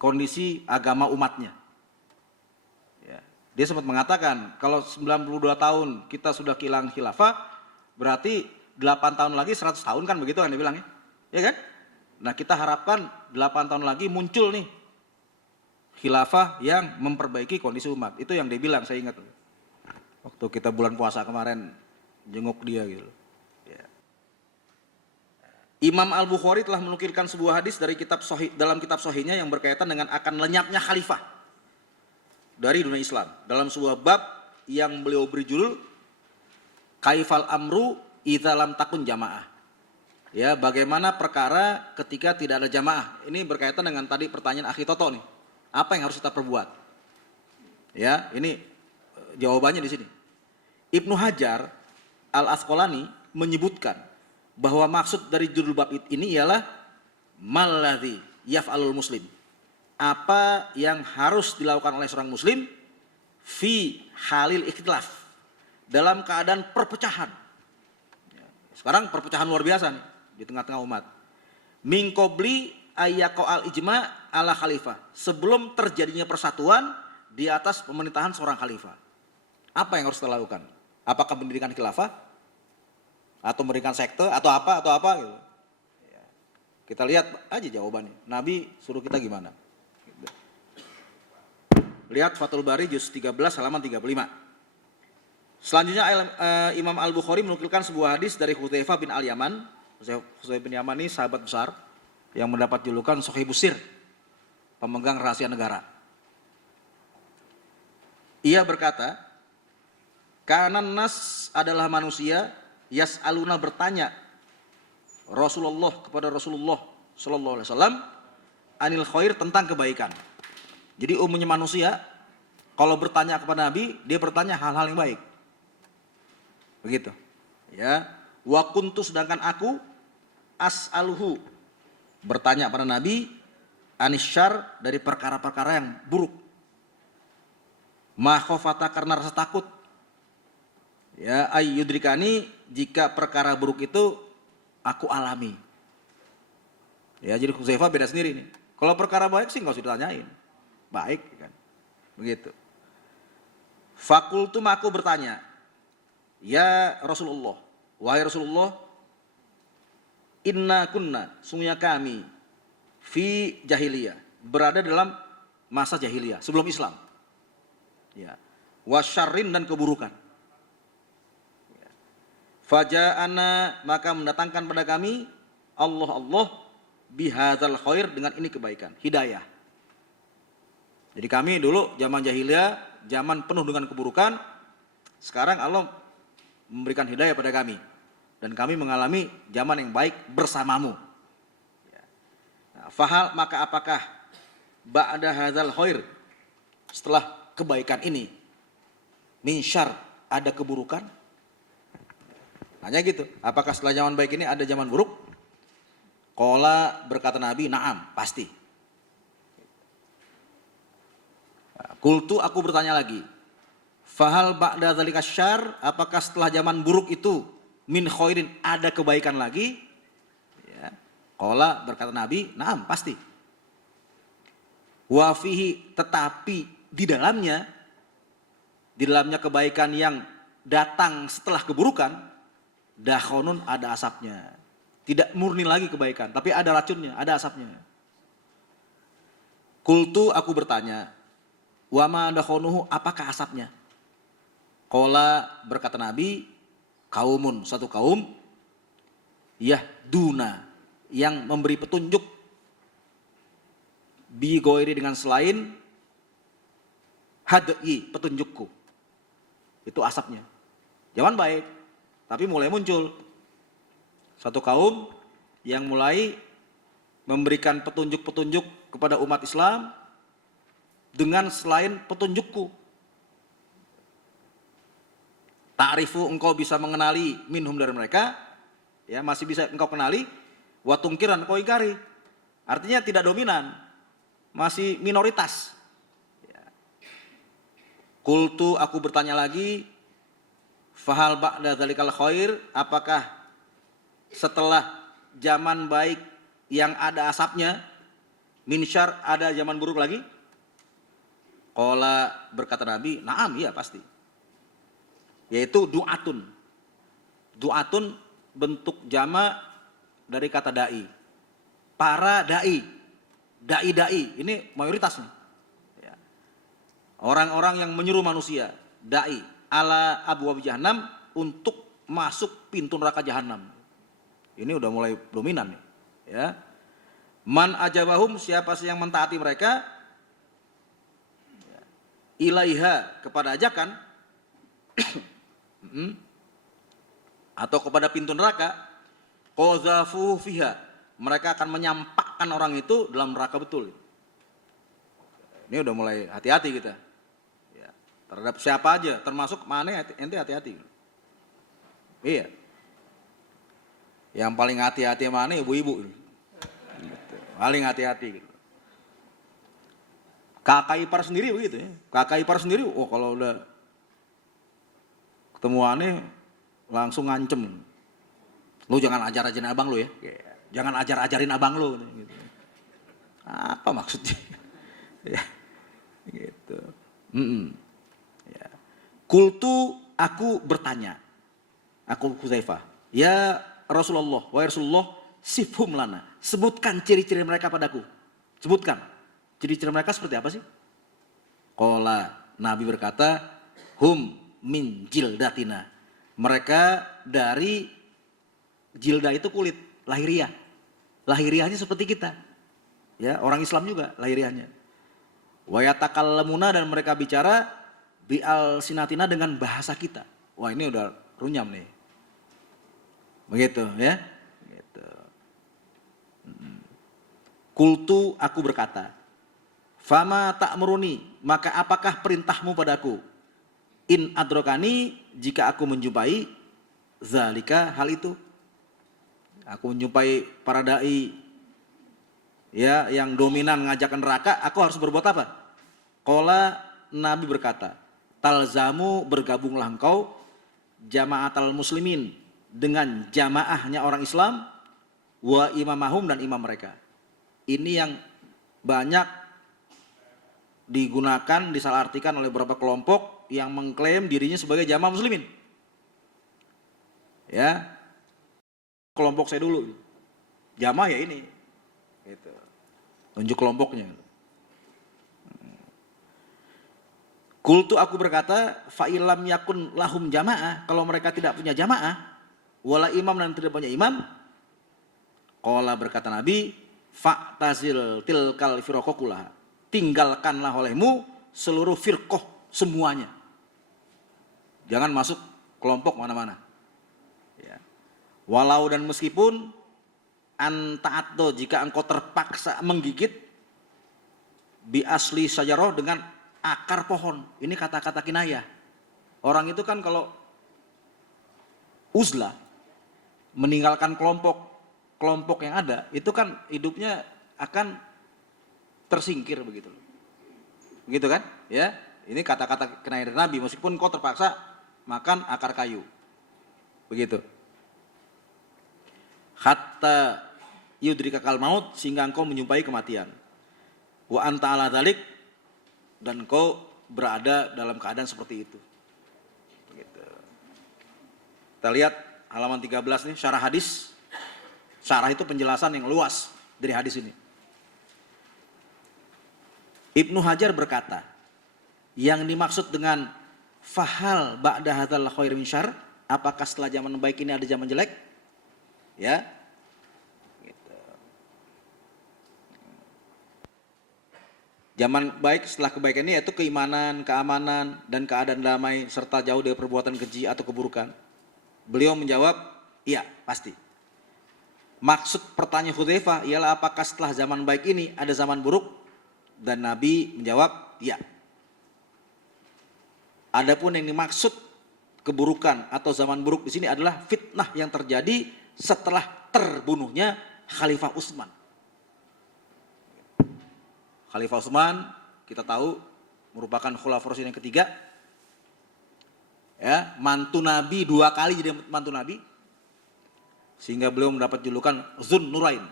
kondisi agama umatnya. Ya. Dia sempat mengatakan kalau 92 tahun kita sudah kehilangan khilafah, berarti 8 tahun lagi 100 tahun kan, begitu kan dia bilang ya. Ya kan? Nah kita harapkan 8 tahun lagi muncul nih khilafah yang memperbaiki kondisi umat. Itu yang dia bilang, saya ingat. Waktu kita bulan puasa kemarin jenguk dia gitu. Ya. Imam Al-Bukhari telah menukilkan sebuah hadis dari dalam kitab Sahihnya yang berkaitan dengan akan lenyapnya khalifah dari dunia Islam. Dalam sebuah bab yang beliau beri judul Kaifal Amru Idza Lam Takun Jamaah. Ya, bagaimana perkara ketika tidak ada jamaah. Ini berkaitan dengan tadi pertanyaan Akhi Toto nih. Apa yang harus kita perbuat? Ya, ini jawabannya di sini. Ibnu Hajar Al-Asqalani menyebutkan bahwa maksud dari judul bab ini ialah malladzi yaf'alul muslim. Apa yang harus dilakukan oleh seorang muslim fi halil ikhtilaf, dalam keadaan perpecahan. Sekarang perpecahan luar biasa nih di tengah-tengah umat. Min qabli ayyaqo al ijma ala khalifah, sebelum terjadinya persatuan di atas pemerintahan seorang khalifah. Apa yang harus kita lakukan? Apakah mendirikan khilafah atau mendirikan sekte atau apa gitu. Ya. Kita lihat aja jawabannya. Nabi suruh kita gimana? Lihat Fathul Bari juz 13 halaman 35. Selanjutnya Imam Al-Bukhari menukilkan sebuah hadis dari Hudzaifah bin Al-Yaman. Hudzaifah bin Yaman ini sahabat besar yang mendapat julukan Sohibus Sir, pemegang rahasia negara. Ia berkata, kanan nas adalah manusia yas'aluna bertanya Rasulullah kepada Rasulullah sallallahu alaihi wasallam anil khair, tentang kebaikan. Jadi umumnya manusia kalau bertanya kepada Nabi, dia bertanya hal-hal yang baik. Begitu. Ya, wa kuntu, sedangkan aku as'aluhu, bertanya pada Nabi anisyar, dari perkara-perkara yang buruk. Ma khofata, karena rasa takut. Ya, ayyudrikani, jika perkara buruk itu aku alami. Ya, jadi Hudzaifah beda sendiri nih. Kalau perkara baik sih nggak usah ditanyain. Baik kan. Begitu. Fakultum, aku bertanya, ya Rasulullah, wahai Rasulullah, inna kunna, sungguhnya kami, fi jahiliyah, berada dalam masa jahiliyah sebelum Islam. Ya. Wasyarrin, dan keburukan. Ya. Faja'ana, maka mendatangkan pada kami Allah bihadzal khair, dengan ini kebaikan, hidayah. Jadi kami dulu zaman jahiliyah, zaman penuh dengan keburukan. Sekarang Allah memberikan hidayah pada kami, dan kami mengalami zaman yang baik bersamamu. Nah, fahal, maka apakah ba'da hadzal khair, setelah kebaikan ini, min syarr, ada keburukan? Hanya gitu. Apakah setelah zaman baik ini ada zaman buruk? Qala, berkata Nabi, na'am, pasti. Qultu, aku bertanya lagi, fahal ba'da dzalika syarr, apakah setelah zaman buruk itu min khairin, ada kebaikan lagi? Ya. Qala, berkata Nabi, na'am, pasti. Wa fihi, tetapi di dalamnya kebaikan yang datang setelah keburukan, dakhonun, ada asapnya. Tidak murni lagi kebaikan, tapi ada racunnya, ada asapnya. Qultu, aku bertanya, wa ma dakhonuhu, apakah asapnya? Qala, berkata Nabi, kaumun, satu kaum, yahduna, yang memberi petunjuk, bi ghairi, dengan selain hadyi, petunjukku. Itu asapnya. Zaman baik, tapi mulai muncul satu kaum yang mulai memberikan petunjuk-petunjuk kepada umat Islam dengan selain petunjukku. Ta'rifu, engkau bisa mengenali, minhum, dari mereka, ya, masih bisa engkau kenali, wa tungkiran, engkau ingkari. Artinya tidak dominan, masih minoritas. Ya. Qultu, aku bertanya lagi, fahal ba'da dzalikal khair, apakah setelah zaman baik yang ada asapnya, min syarr, ada zaman buruk lagi? Qala, berkata Nabi, na'am, iya pasti. Yaitu du'atun. Du'atun bentuk jama dari kata dai. Para dai. Dai-dai, ini mayoritas nih. Ya. Orang-orang yang menyuruh manusia, dai ala abwaab jahannam, untuk masuk pintu neraka jahanam. Ini udah mulai dominan nih. Ya. Man ajabahum, siapa sih yang mentaati mereka, ilaiha, kepada ajakan, atau kepada pintu neraka, qazafu fiha, mereka akan menyampakkan orang itu dalam neraka betul. Ini udah mulai hati-hati kita. Ya, terhadap siapa aja, termasuk mana ente hati-hati. Iya. Yang paling hati-hati mana ibu-ibu. Gitu. Paling hati-hati. Gitu. Kakak ipar sendiri begitu ya. Kakak ipar sendiri, oh kalau udah ketemu aneh langsung ngancem. Lu jangan ajar-ajarin abang lu ya. Jangan ajar-ajarin abang lu. Gitu. Apa maksudnya? Ya, gitu. Ya. Kultu, aku bertanya. Aku Hudzaifah. Ya Rasulullah, wa Rasulullah, sifhum lana. Sebutkan ciri-ciri mereka padaku. Sebutkan. Ciri-ciri mereka seperti apa sih? Qala, Nabi berkata, hum min jildatina. Mereka dari jilda itu kulit, lahiriah. Lahiriahnya seperti kita. Ya, orang Islam juga lahiriahnya. Wa yatakallamuna, dan mereka bicara bi alsinatina, dengan bahasa kita. Wah, ini udah runyam nih. Begitu ya. Gitu. Kultu, aku berkata, fama ta'muruni, maka apakah perintahmu padaku? In adrokani, jika aku menjumpai zalika, hal itu. Aku menjumpai para dai ya yang dominan ngajak neraka, aku harus berbuat apa? Qala, Nabi berkata, talzamu, bergabunglah engkau, jama'atal muslimin, dengan jamaahnya orang Islam, wa imamahum, dan imam mereka. Ini yang banyak digunakan, disalahartikan oleh beberapa kelompok yang mengklaim dirinya sebagai jamaah muslimin. Ya, kelompok saya dulu, jamaah ya ini, gitu. Tunjuk kelompoknya. Kultu, aku berkata, fa'ilam yakun lahum jamaah, kalau mereka tidak punya jamaah, wala imam, dan tidak punya imam, qala, berkata Nabi, fa'tazil tilkal firqakulah, tinggalkanlah olehmu seluruh firqoh semuanya. Jangan masuk kelompok mana-mana. Ya. Walau dan meskipun anta'atdo, jika engkau terpaksa menggigit bi asli sajaroh, dengan akar pohon. Ini kata-kata kinayah. Orang itu kan kalau uzlah, meninggalkan kelompok yang ada, itu kan hidupnya akan tersingkir begitu. Begitu kan? Ya. Ini kata-kata kinayah dari Nabi, meskipun kau terpaksa makan akar kayu. Begitu. Hatta yudrikakal maut, sehingga engkau menjumpai kematian. Wa anta ala dzalik, dan engkau berada dalam keadaan seperti itu. Begitu. Kita lihat halaman 13 nih, syarah hadis. Syarah itu penjelasan yang luas dari hadis ini. Ibnu Hajar berkata, yang dimaksud dengan fahal ba'da hadzal khair min syarr, apakah setelah zaman baik ini ada zaman jelek? Ya. Gitu. Zaman baik setelah kebaikan ini yaitu keimanan, keamanan, dan keadaan damai, serta jauh dari perbuatan keji atau keburukan. Beliau menjawab, iya, pasti. Maksud pertanyaan Hudzaifah ialah apakah setelah zaman baik ini ada zaman buruk? Dan Nabi menjawab, iya. Adapun yang dimaksud keburukan atau zaman buruk di sini adalah fitnah yang terjadi setelah terbunuhnya Khalifah Utsman. Khalifah Utsman kita tahu merupakan khulafaur rasyidin yang ketiga. Ya, mantu Nabi, 2 kali jadi mantu Nabi. Sehingga beliau mendapat julukan Dzun Nurain.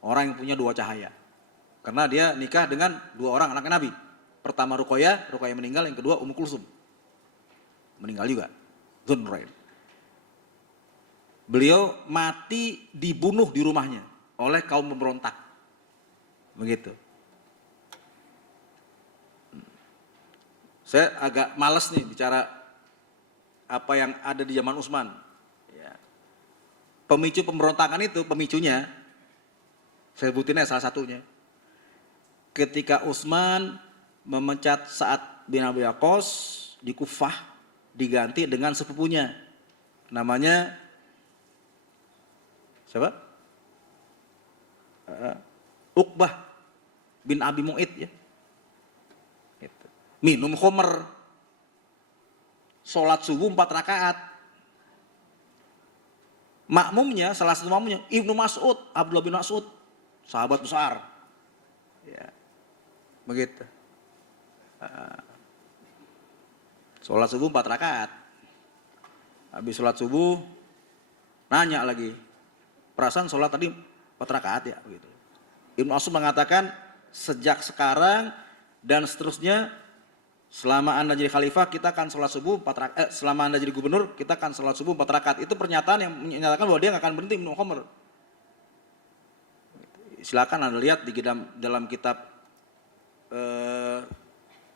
Orang yang punya 2 cahaya. Karena dia nikah dengan 2 orang anak Nabi. Pertama Ruqayyah meninggal, yang kedua Ummu Kulsum. Meninggal juga. Dzun-Nurain. Beliau mati dibunuh di rumahnya oleh kaum pemberontak. Begitu. Saya agak males nih bicara apa yang ada di zaman Utsman. Ya. Pemicu pemberontakan itu, pemicunya, saya sebutin salah satunya. Ketika Utsman memecat Sa'ad bin Abi Waqqas di Kufah, diganti dengan sepupunya. Namanya siapa? Uqbah bin Abi Mu'id ya. Gitu. Minum khamr. Sholat subuh 4 rakaat. Makmumnya, salah satu makmumnya Ibnu Mas'ud, Abdullah bin Mas'ud, sahabat besar. Ya. Begitu. Sholat subuh 4 rakaat. Habis sholat subuh nanya lagi, perasaan sholat tadi 4 rakaat ya, begitu. Ibnu Mas'ud mengatakan, sejak sekarang dan seterusnya, selama Anda jadi khalifah kita akan sholat subuh 4 rakaat, selama Anda jadi gubernur kita akan sholat subuh 4 rakaat. Itu pernyataan yang menyatakan bahwa dia nggak akan berhenti minum khamr. Silakan Anda lihat di dalam kitab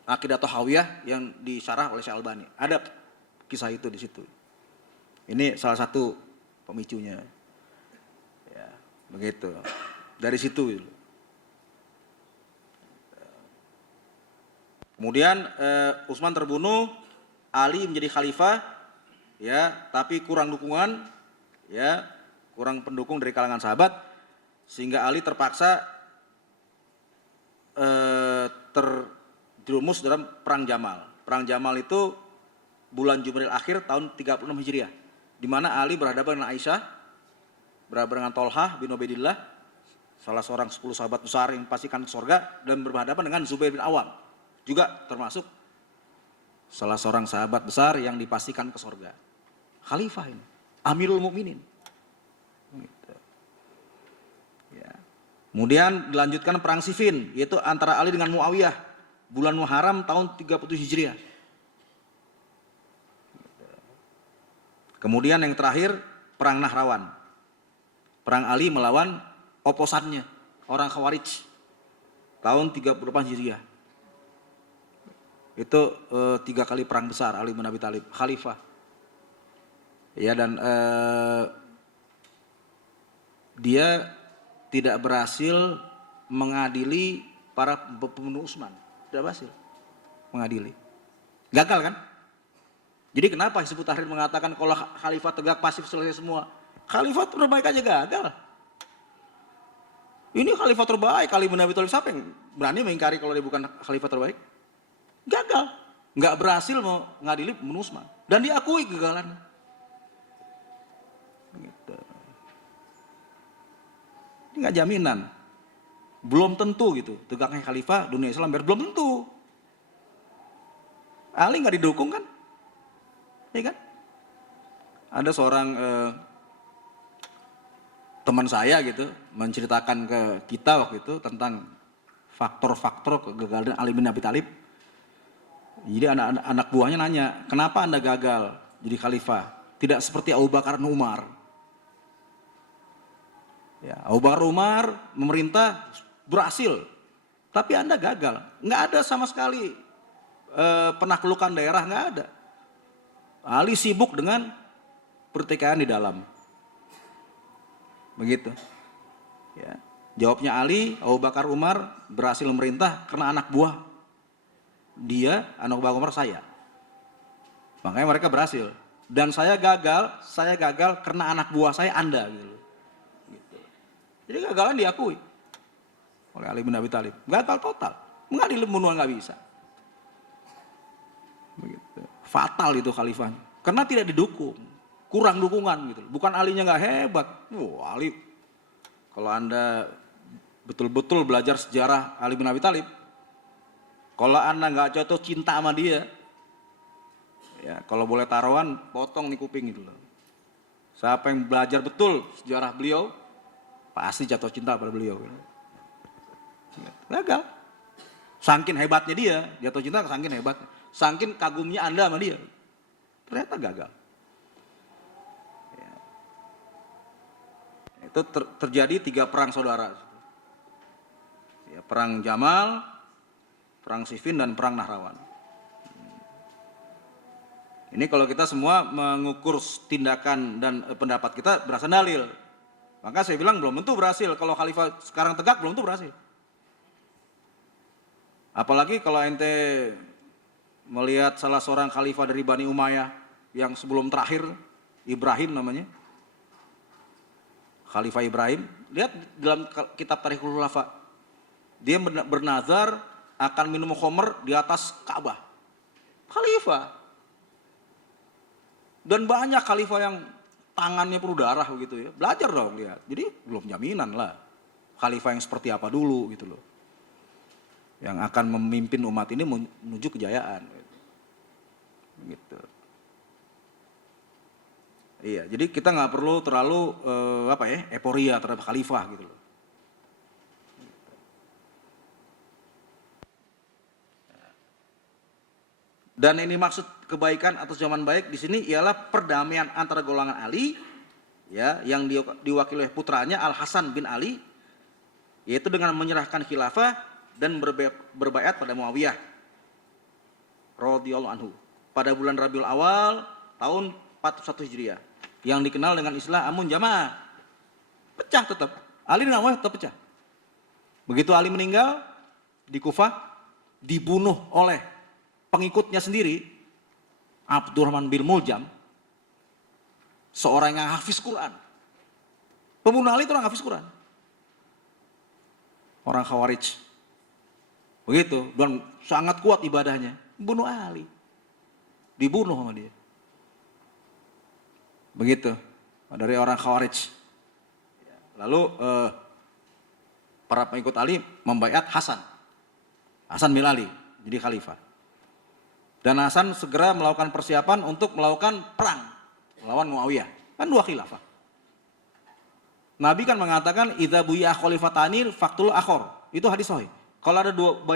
Aqidah Thahawiyah yang disyarah oleh Syekh Albani. Ada kisah itu di situ. Ini salah satu pemicunya. Ya, begitu. Dari situ. Kemudian Utsman terbunuh, Ali menjadi khalifah, ya, tapi kurang dukungan, ya, kurang pendukung dari kalangan sahabat, sehingga Ali terpaksa terjerumus dalam perang Jamal. Perang Jamal itu bulan Jumadil Akhir tahun 36 Hijriah, di mana Ali berhadapan dengan Aisyah, berhadapan dengan Tolhah bin Ubaidillah, salah seorang 10 sahabat besar yang pastikan surga, dan berhadapan dengan Zubair bin Awam, juga termasuk salah seorang sahabat besar yang dipastikan ke surga. Khalifah ini, Amirul Mukminin. Gitu. Ya. Kemudian dilanjutkan perang Siffin, yaitu antara Ali dengan Muawiyah, bulan Muharram tahun 37 Hijriah. Kemudian yang terakhir perang Nahrawan. Perang Ali melawan oposannya, orang Khawarij, tahun 38 Hijriah. Itu 3 kali perang besar Ali bin Abi Thalib, khalifah. Ya, dan dia tidak berhasil mengadili para pembunuh Utsman. Tidak berhasil mengadili. Gagal kan? Jadi kenapa Hizbut Tahrir mengatakan kalau khalifah tegak pasif selesai semua? Khalifah terbaik aja gagal. Ini khalifah terbaik, Ali bin Abi Thalib, siapa yang berani mengingkari kalau dia bukan khalifah terbaik? Gagal, nggak berhasil mengadili pembunuh Utsman, dan diakui kegagalannya. Gitu. Ini nggak jaminan, belum tentu gitu. Tegaknya khalifah dunia Islam belum tentu. Ali nggak didukung kan, ya kan? Ada seorang teman saya gitu menceritakan ke kita waktu itu tentang faktor-faktor kegagalan Ali bin Abi Thalib. Jadi anak buahnya nanya, kenapa Anda gagal jadi khalifah? Tidak seperti Abu Bakar dan Umar. Ya, Abu Bakar Umar memerintah berhasil, tapi Anda gagal. Nggak ada sama sekali penaklukan daerah, nggak ada. Ali sibuk dengan pertikaian di dalam. Begitu. Ya. Jawabnya Ali, Abu Bakar Umar berhasil memerintah karena anak buah dia, anak Abu Bakar Umar saya. Makanya mereka berhasil. Dan saya gagal karena anak buah saya Anda. Gitu. Jadi kegagalan diakui oleh Ali bin Abi Thalib. Gagal total. Mengadili pembunuhan nggak bisa. Begitu. Fatal itu khalifahnya. Karena tidak didukung. Kurang dukungan gitu. Bukan Alinya nggak hebat. Wah, Ali. Kalau Anda betul-betul belajar sejarah Ali bin Abi Thalib, kalau Anda nggak cocok cinta sama dia, ya kalau boleh taruhan, potong nih kuping gitu loh. Siapa yang belajar betul sejarah beliau, pasti jatuh cinta pada beliau. Gitu. Gagal. Saking hebatnya dia, jatuh cinta saking hebatnya. Saking kagumnya Anda sama dia. Ternyata gagal. Ya. Itu terjadi 3 perang saudara. Ya, perang Jamal, perang Siffin, dan perang Nahrawan. Ini kalau kita semua mengukur tindakan dan pendapat kita berasa dalil. Maka saya bilang belum tentu berhasil. Kalau khalifah sekarang tegak belum tentu berhasil. Apalagi kalau ente melihat salah seorang khalifah dari Bani Umayyah yang sebelum terakhir, Ibrahim namanya. Khalifah Ibrahim. Lihat dalam kitab Tarikhul Khulafa. Dia bernazar akan minum khamr di atas Ka'bah. Khalifah. Dan banyak khalifah yang tangannya penuh darah begitu ya. Belajar dong lihat. Jadi belum jaminan lah. Khalifah yang seperti apa dulu gitu loh. Yang akan memimpin umat ini menuju kejayaan. Gitu. Iya, jadi kita nggak perlu terlalu euforia terhadap khalifah gitu loh. Dan ini maksud kebaikan atau zaman baik di sini ialah perdamaian antara golongan Ali, ya, yang diwakili oleh putranya Al Hasan bin Ali, yaitu dengan menyerahkan khilafah dan berbaiat pada Muawiyah radhiyallahu anhu pada bulan Rabiul Awal tahun 41 Hijriah yang dikenal dengan istilah Amun Jamaah. Pecah tetap. Ali dengan Muawiyah tetap pecah. Begitu Ali meninggal di Kufah, dibunuh oleh pengikutnya sendiri, Abdurrahman bin Muljam, seorang yang hafiz Quran. Pembunuh Ali itu orang hafiz Quran. Orang Khawarij. Begitu, dan sangat kuat ibadahnya. Bunuh Ali. Dibunuh sama dia. Begitu, dari orang Khawarij. Lalu para pengikut Ali membaiat Hasan. Hasan bin Ali, jadi khalifah. Dan Hasan segera melakukan persiapan untuk melakukan perang melawan Muawiyah. Kan 2 khilafah. Nabi kan mengatakan idza buya khalifatani faqtul akhor. Itu hadis sahih. Kalau ada 2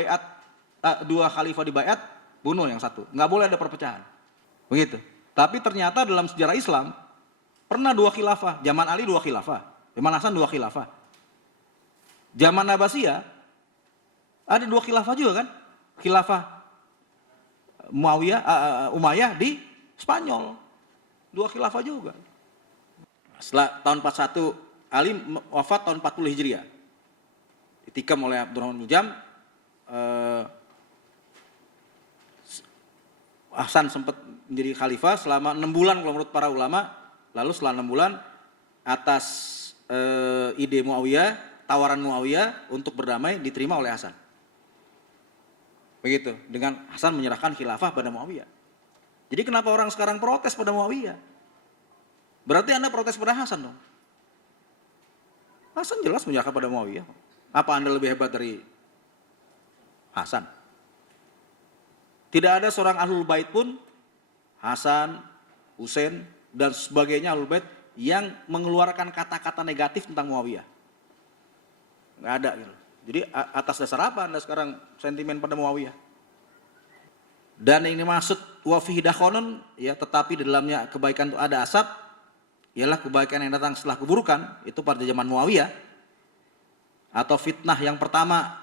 khalifah dibaiat, bunuh yang satu. Nggak boleh ada perpecahan. Begitu. Tapi ternyata dalam sejarah Islam pernah 2 khilafah. Zaman Ali 2 khilafah. Zaman Hasan 2 khilafah. Zaman Abbasiyah ada 2 khilafah juga kan? Khilafah Umayyah di Spanyol. 2 khilafah juga. Setelah tahun 41 Ali wafat tahun 40 Hijriah. Ditikam oleh Abdurrahman bin Muljam. Hasan sempat menjadi khalifah selama 6 bulan kalau menurut para ulama. Lalu setelah 6 bulan atas ide Muawiyah, tawaran Muawiyah untuk berdamai diterima oleh Hasan. Begitu, dengan Hasan menyerahkan khilafah pada Muawiyah. Jadi kenapa orang sekarang protes pada Muawiyah? Berarti Anda protes pada Hasan dong. Hasan jelas menyerahkan pada Muawiyah. Apa Anda lebih hebat dari Hasan? Tidak ada seorang ahlul bait pun, Hasan, Husain, dan sebagainya ahlul bait yang mengeluarkan kata-kata negatif tentang Muawiyah. Nggak ada gitu. Jadi atas dasar apa Anda sekarang sentimen pada Muawiyah? Dan ini maksud wa fihi dakhonun, ya, tetapi di dalamnya kebaikan itu ada asap, ialah kebaikan yang datang setelah keburukan, itu pada zaman Muawiyah. Atau fitnah yang pertama,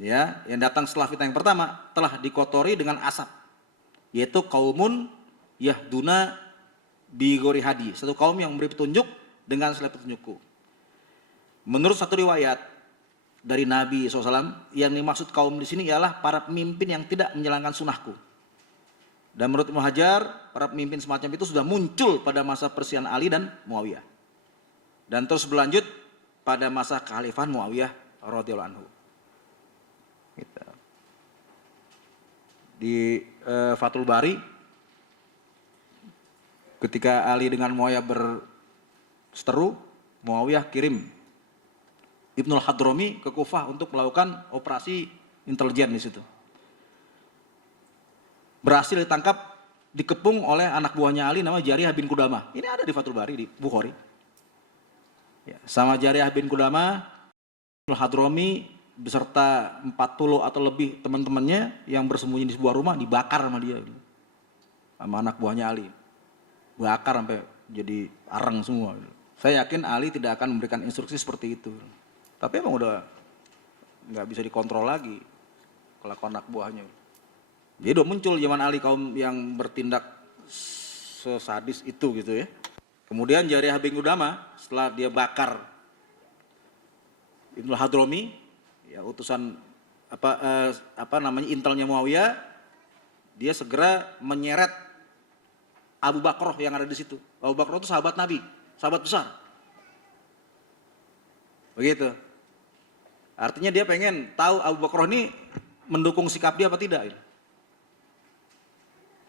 ya, yang datang setelah fitnah yang pertama telah dikotori dengan asap, yaitu kaumun yahduna bi ghairi hadi, satu kaum yang memberi petunjuk dengan selain petunjukku. Menurut satu riwayat dari Nabi SAW, yang dimaksud kaum di sini ialah para pemimpin yang tidak menjalankan sunnahku. Dan menurut Ibnu Hajar, para pemimpin semacam itu sudah muncul pada masa persian Ali dan Muawiyah, dan terus berlanjut pada masa kekhalifahan Muawiyah radhiyallahu anhu. Gitu. Di Fathul Bari, ketika Ali dengan Muawiyah berseteru, Muawiyah kirim Ibnul Hadrami ke Kufah untuk melakukan operasi intelijen di situ. Berhasil ditangkap, dikepung oleh anak buahnya Ali namanya Jariyah bin Qudamah. Ini ada di Fathul Bari di Bukhari. Ya, sama Jariyah bin Qudamah, Ibnul Hadrami beserta 40 atau lebih teman-temannya yang bersembunyi di sebuah rumah dibakar sama dia, sama anak buahnya Ali, bakar sampai jadi arang semua. Saya yakin Ali tidak akan memberikan instruksi seperti itu, tapi emang udah nggak bisa dikontrol lagi kelakuan anak buahnya. Jadi udah muncul zaman Ali kaum yang bertindak sesadis itu gitu ya. Kemudian Jariyah bin Qudamah setelah dia bakar Ibnu Hadromi, ya utusan intelnya Muawiyah, dia segera menyeret Abu Bakar yang ada di situ. Abu Bakar itu sahabat Nabi, sahabat besar. Begitu. Artinya dia pengen tahu Abu Bakar ini mendukung sikap dia apa tidak.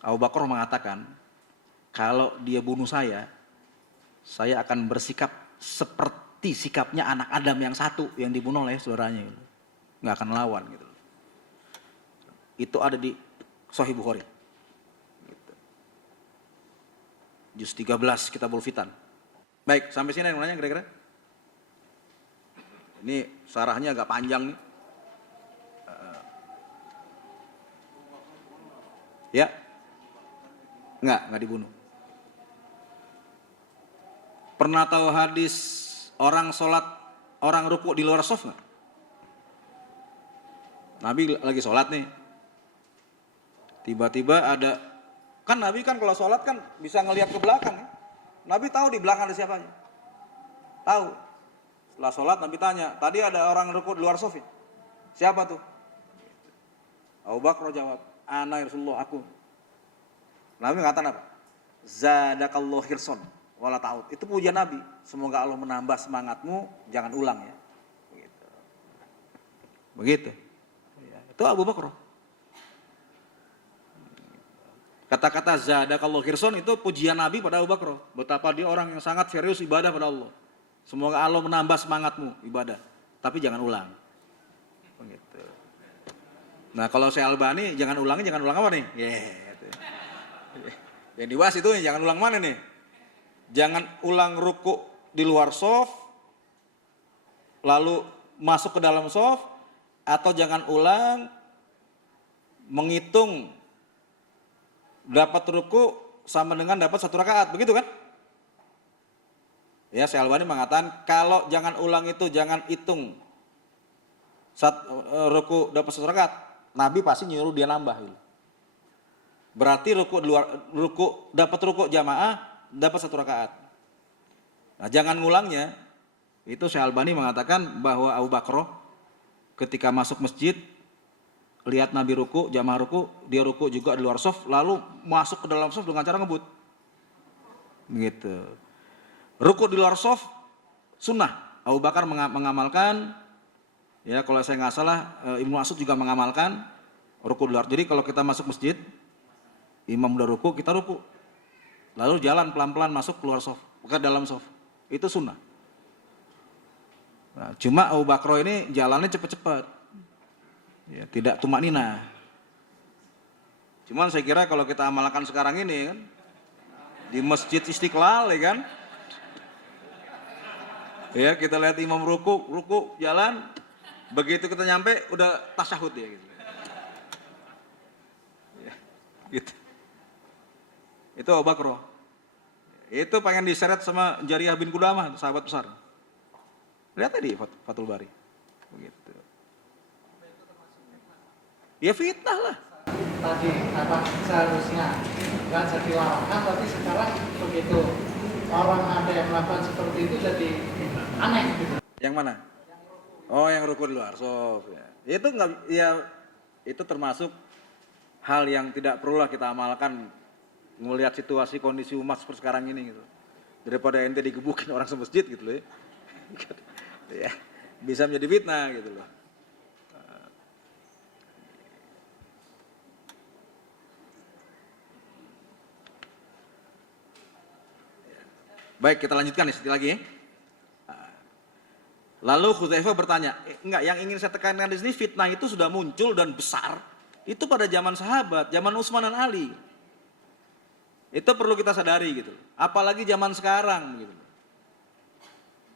Abu Bakar mengatakan, kalau dia bunuh saya akan bersikap seperti sikapnya anak Adam yang satu yang dibunuh oleh saudaranya, nggak akan lawan gitu. Itu ada di Sahih Bukhari, gitu. Juz 13 Kitabul Fitan. Baik, sampai sini yang nanya kira-kira? Ini sarahnya agak panjang nih. Ya, nggak dibunuh. Pernah tahu hadis orang sholat, orang ruku di luar shaf nggak? Nabi lagi sholat nih, tiba-tiba ada, kan Nabi kan kalau sholat kan bisa ngelihat ke belakang ya? Nabi tahu di belakang ada siapa aja, tahu. Setelah sholat Nabi tanya, tadi ada orang ruku di luar shaf ya? Siapa tuh? Abu Bakar jawab, ana Rasulullah, aku. Nabi mengatakan apa? Zadakallahu hirson wala ta'ud. Itu pujian Nabi. Semoga Allah menambah semangatmu, jangan ulang ya. Begitu. Itu Abu Bakar. Kata-kata zadakallahu hirson itu pujian Nabi pada Abu Bakar. Betapa dia orang yang sangat serius ibadah pada Allah. Semoga Allah menambah semangatmu ibadah, tapi jangan ulang. Begitu. Nah kalau saya Albani jangan ulang apa nih? Gitu. Yang dibahas itu jangan ulang mana nih? Jangan ulang ruku di luar shaf, lalu masuk ke dalam shaf, atau jangan ulang menghitung dapat ruku sama dengan dapat 1 rakaat, begitu kan? Ya, Syekh Albani mengatakan kalau jangan ulang itu jangan hitung ruku dapat 1 rakaat, Nabi pasti nyuruh dia nambah. Berarti dapat ruku jamaah dapat 1 rakaat. Nah, jangan ngulangnya. Itu Syekh Albani mengatakan bahwa Abu Bakar ketika masuk masjid lihat Nabi ruku, jamaah ruku, dia ruku juga di luar shaf, lalu masuk ke dalam shaf dengan cara ngebut. Begitu. Ruku di luar shaf sunnah. Abu Bakar mengamalkan, ya kalau saya nggak salah Ibnu Mas'ud juga mengamalkan ruku di luar. Jadi kalau kita masuk masjid, imam udah ruku, kita ruku. Lalu jalan pelan-pelan masuk keluar shaf, ke dalam shaf. Itu sunnah. Nah, cuma Abu Bakar ini jalannya cepat-cepat. Ya, tidak tumak nina. Cuman saya kira kalau kita amalkan sekarang ini kan, di Masjid Istiqlal ya kan. Ya, kita lihat imam ruku jalan, begitu kita nyampe udah tasyahud ya gitu. Ya, gitu. Itu Abu Bakar. Itu pengen diseret sama Jariyah bin Qudamah, sahabat besar. Lihat tadi Fathul Bari. Begitu. Ya fitnah lah. Tadi kata seharusnya nggak jadi larangan, tapi sekarang begitu orang ada yang melakukan seperti itu jadi aneh gitu. Yang mana? Oh, yang ruku di luar shaf. Ya. Itu nggak, ya itu termasuk hal yang tidak perlulah kita amalkan. Melihat situasi kondisi umat seperti sekarang ini gitu. Daripada ente digebukin orang semasjid gitu loh ya. Ya, bisa menjadi fitnah gitu loh. Baik, kita lanjutkan sedikit lagi ya. Lalu Hudzaifah bertanya, enggak, yang ingin saya tekankan di sini fitnah itu sudah muncul dan besar itu pada zaman sahabat, zaman Utsman dan Ali. Itu perlu kita sadari gitu. Apalagi zaman sekarang gitu.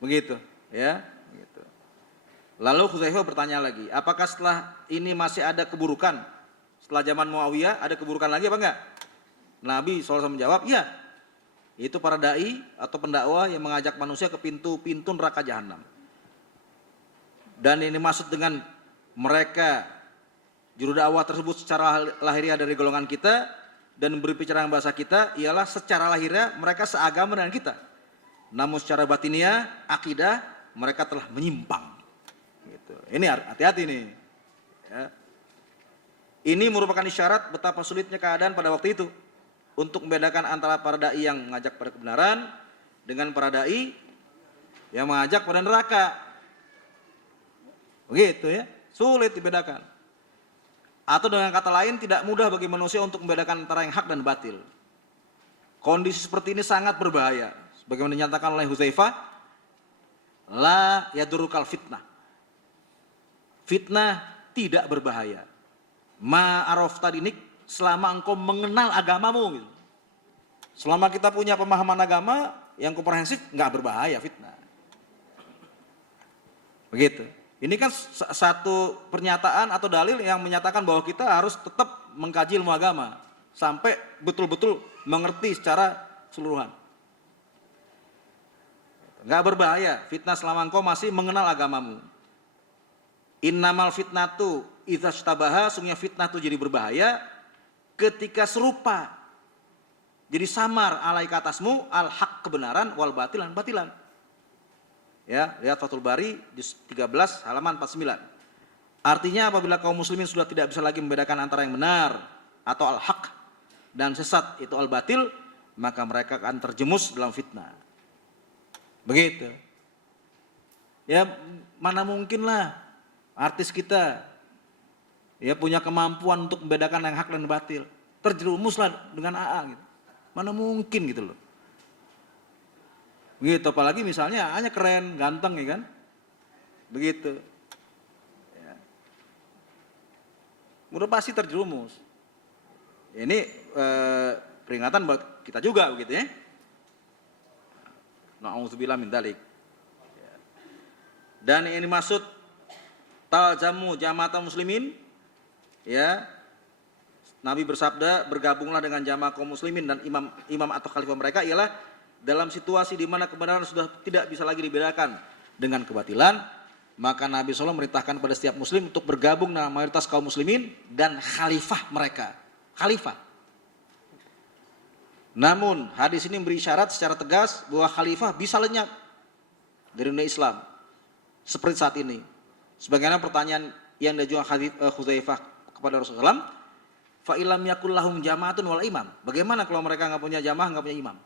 Begitu, ya, gitu. Lalu Hudzaifah bertanya lagi, apakah setelah ini masih ada keburukan? Setelah zaman Muawiyah ada keburukan lagi apa enggak? Nabi SAW menjawab, iya. Itu para dai atau pendakwah yang mengajak manusia ke pintu-pintu neraka jahanam. Dan ini maksud dengan mereka juru dakwah tersebut secara lahiriah dari golongan kita dan berbicara dengan bahasa kita ialah secara lahiriah mereka seagama dengan kita. Namun secara batiniah, akidah mereka telah menyimpang. Gitu. Ini hati-hati nih. Ya. Ini merupakan isyarat betapa sulitnya keadaan pada waktu itu untuk membedakan antara para dai yang mengajak pada kebenaran dengan para dai yang mengajak pada neraka. Begitu ya, sulit dibedakan. Atau dengan kata lain tidak mudah bagi manusia untuk membedakan antara yang hak dan batil. Kondisi seperti ini sangat berbahaya. Sebagaimana dinyatakan oleh Hudzaifah, la yadurukal fitnah. Fitnah tidak berbahaya. Ma'arof tadinik, selama engkau mengenal agamamu. Gitu. Selama kita punya pemahaman agama yang komprehensif, nggak berbahaya fitnah. Begitu. Ini kan satu pernyataan atau dalil yang menyatakan bahwa kita harus tetap mengkaji ilmu agama sampai betul-betul mengerti secara keseluruhan. Nggak berbahaya fitnah selama engkau masih mengenal agamamu. Innamal fitnatu idza shtabaha, sungguhnya fitnah itu jadi berbahaya ketika serupa. Jadi samar alaika atasmu al-haq kebenaran wal batilan batilan. Ya, lihat Fathul Bari juz 13 halaman 49. Artinya apabila kaum muslimin sudah tidak bisa lagi membedakan antara yang benar atau al-haq dan sesat itu al-batil, maka mereka akan terjemus dalam fitnah. Begitu. Ya, mana mungkin lah artis kita ya punya kemampuan untuk membedakan yang hak dan batil. Terjerumuslah dengan AA gitu. Mana mungkin gitu loh. Begitu, apalagi misalnya AA-nya keren, ganteng ya kan. Begitu. Ya. Udah pasti terjerumus. Ini peringatan buat kita juga begitu ya. Na'udzubillah min dzalik. Dan ini maksud taljamu jama'atul muslimin, ya. Nabi bersabda, bergabunglah dengan jamaah kaum muslimin dan imam atau khalifah mereka ialah dalam situasi di mana kebenaran sudah tidak bisa lagi dibedakan dengan kebatilan, maka Nabi SAW memerintahkan pada setiap muslim untuk bergabung dengan mayoritas kaum muslimin dan khalifah mereka. Khalifah. Namun hadis ini memberi syarat secara tegas bahwa khalifah bisa lenyap dari dunia Islam seperti saat ini. Sebagaimana pertanyaan yang diajukan Hudzaifah kepada Rasulullah SAW, fa ilam yakul lahum jama'atun wal imam. Bagaimana kalau mereka nggak punya jamaah, nggak punya imam?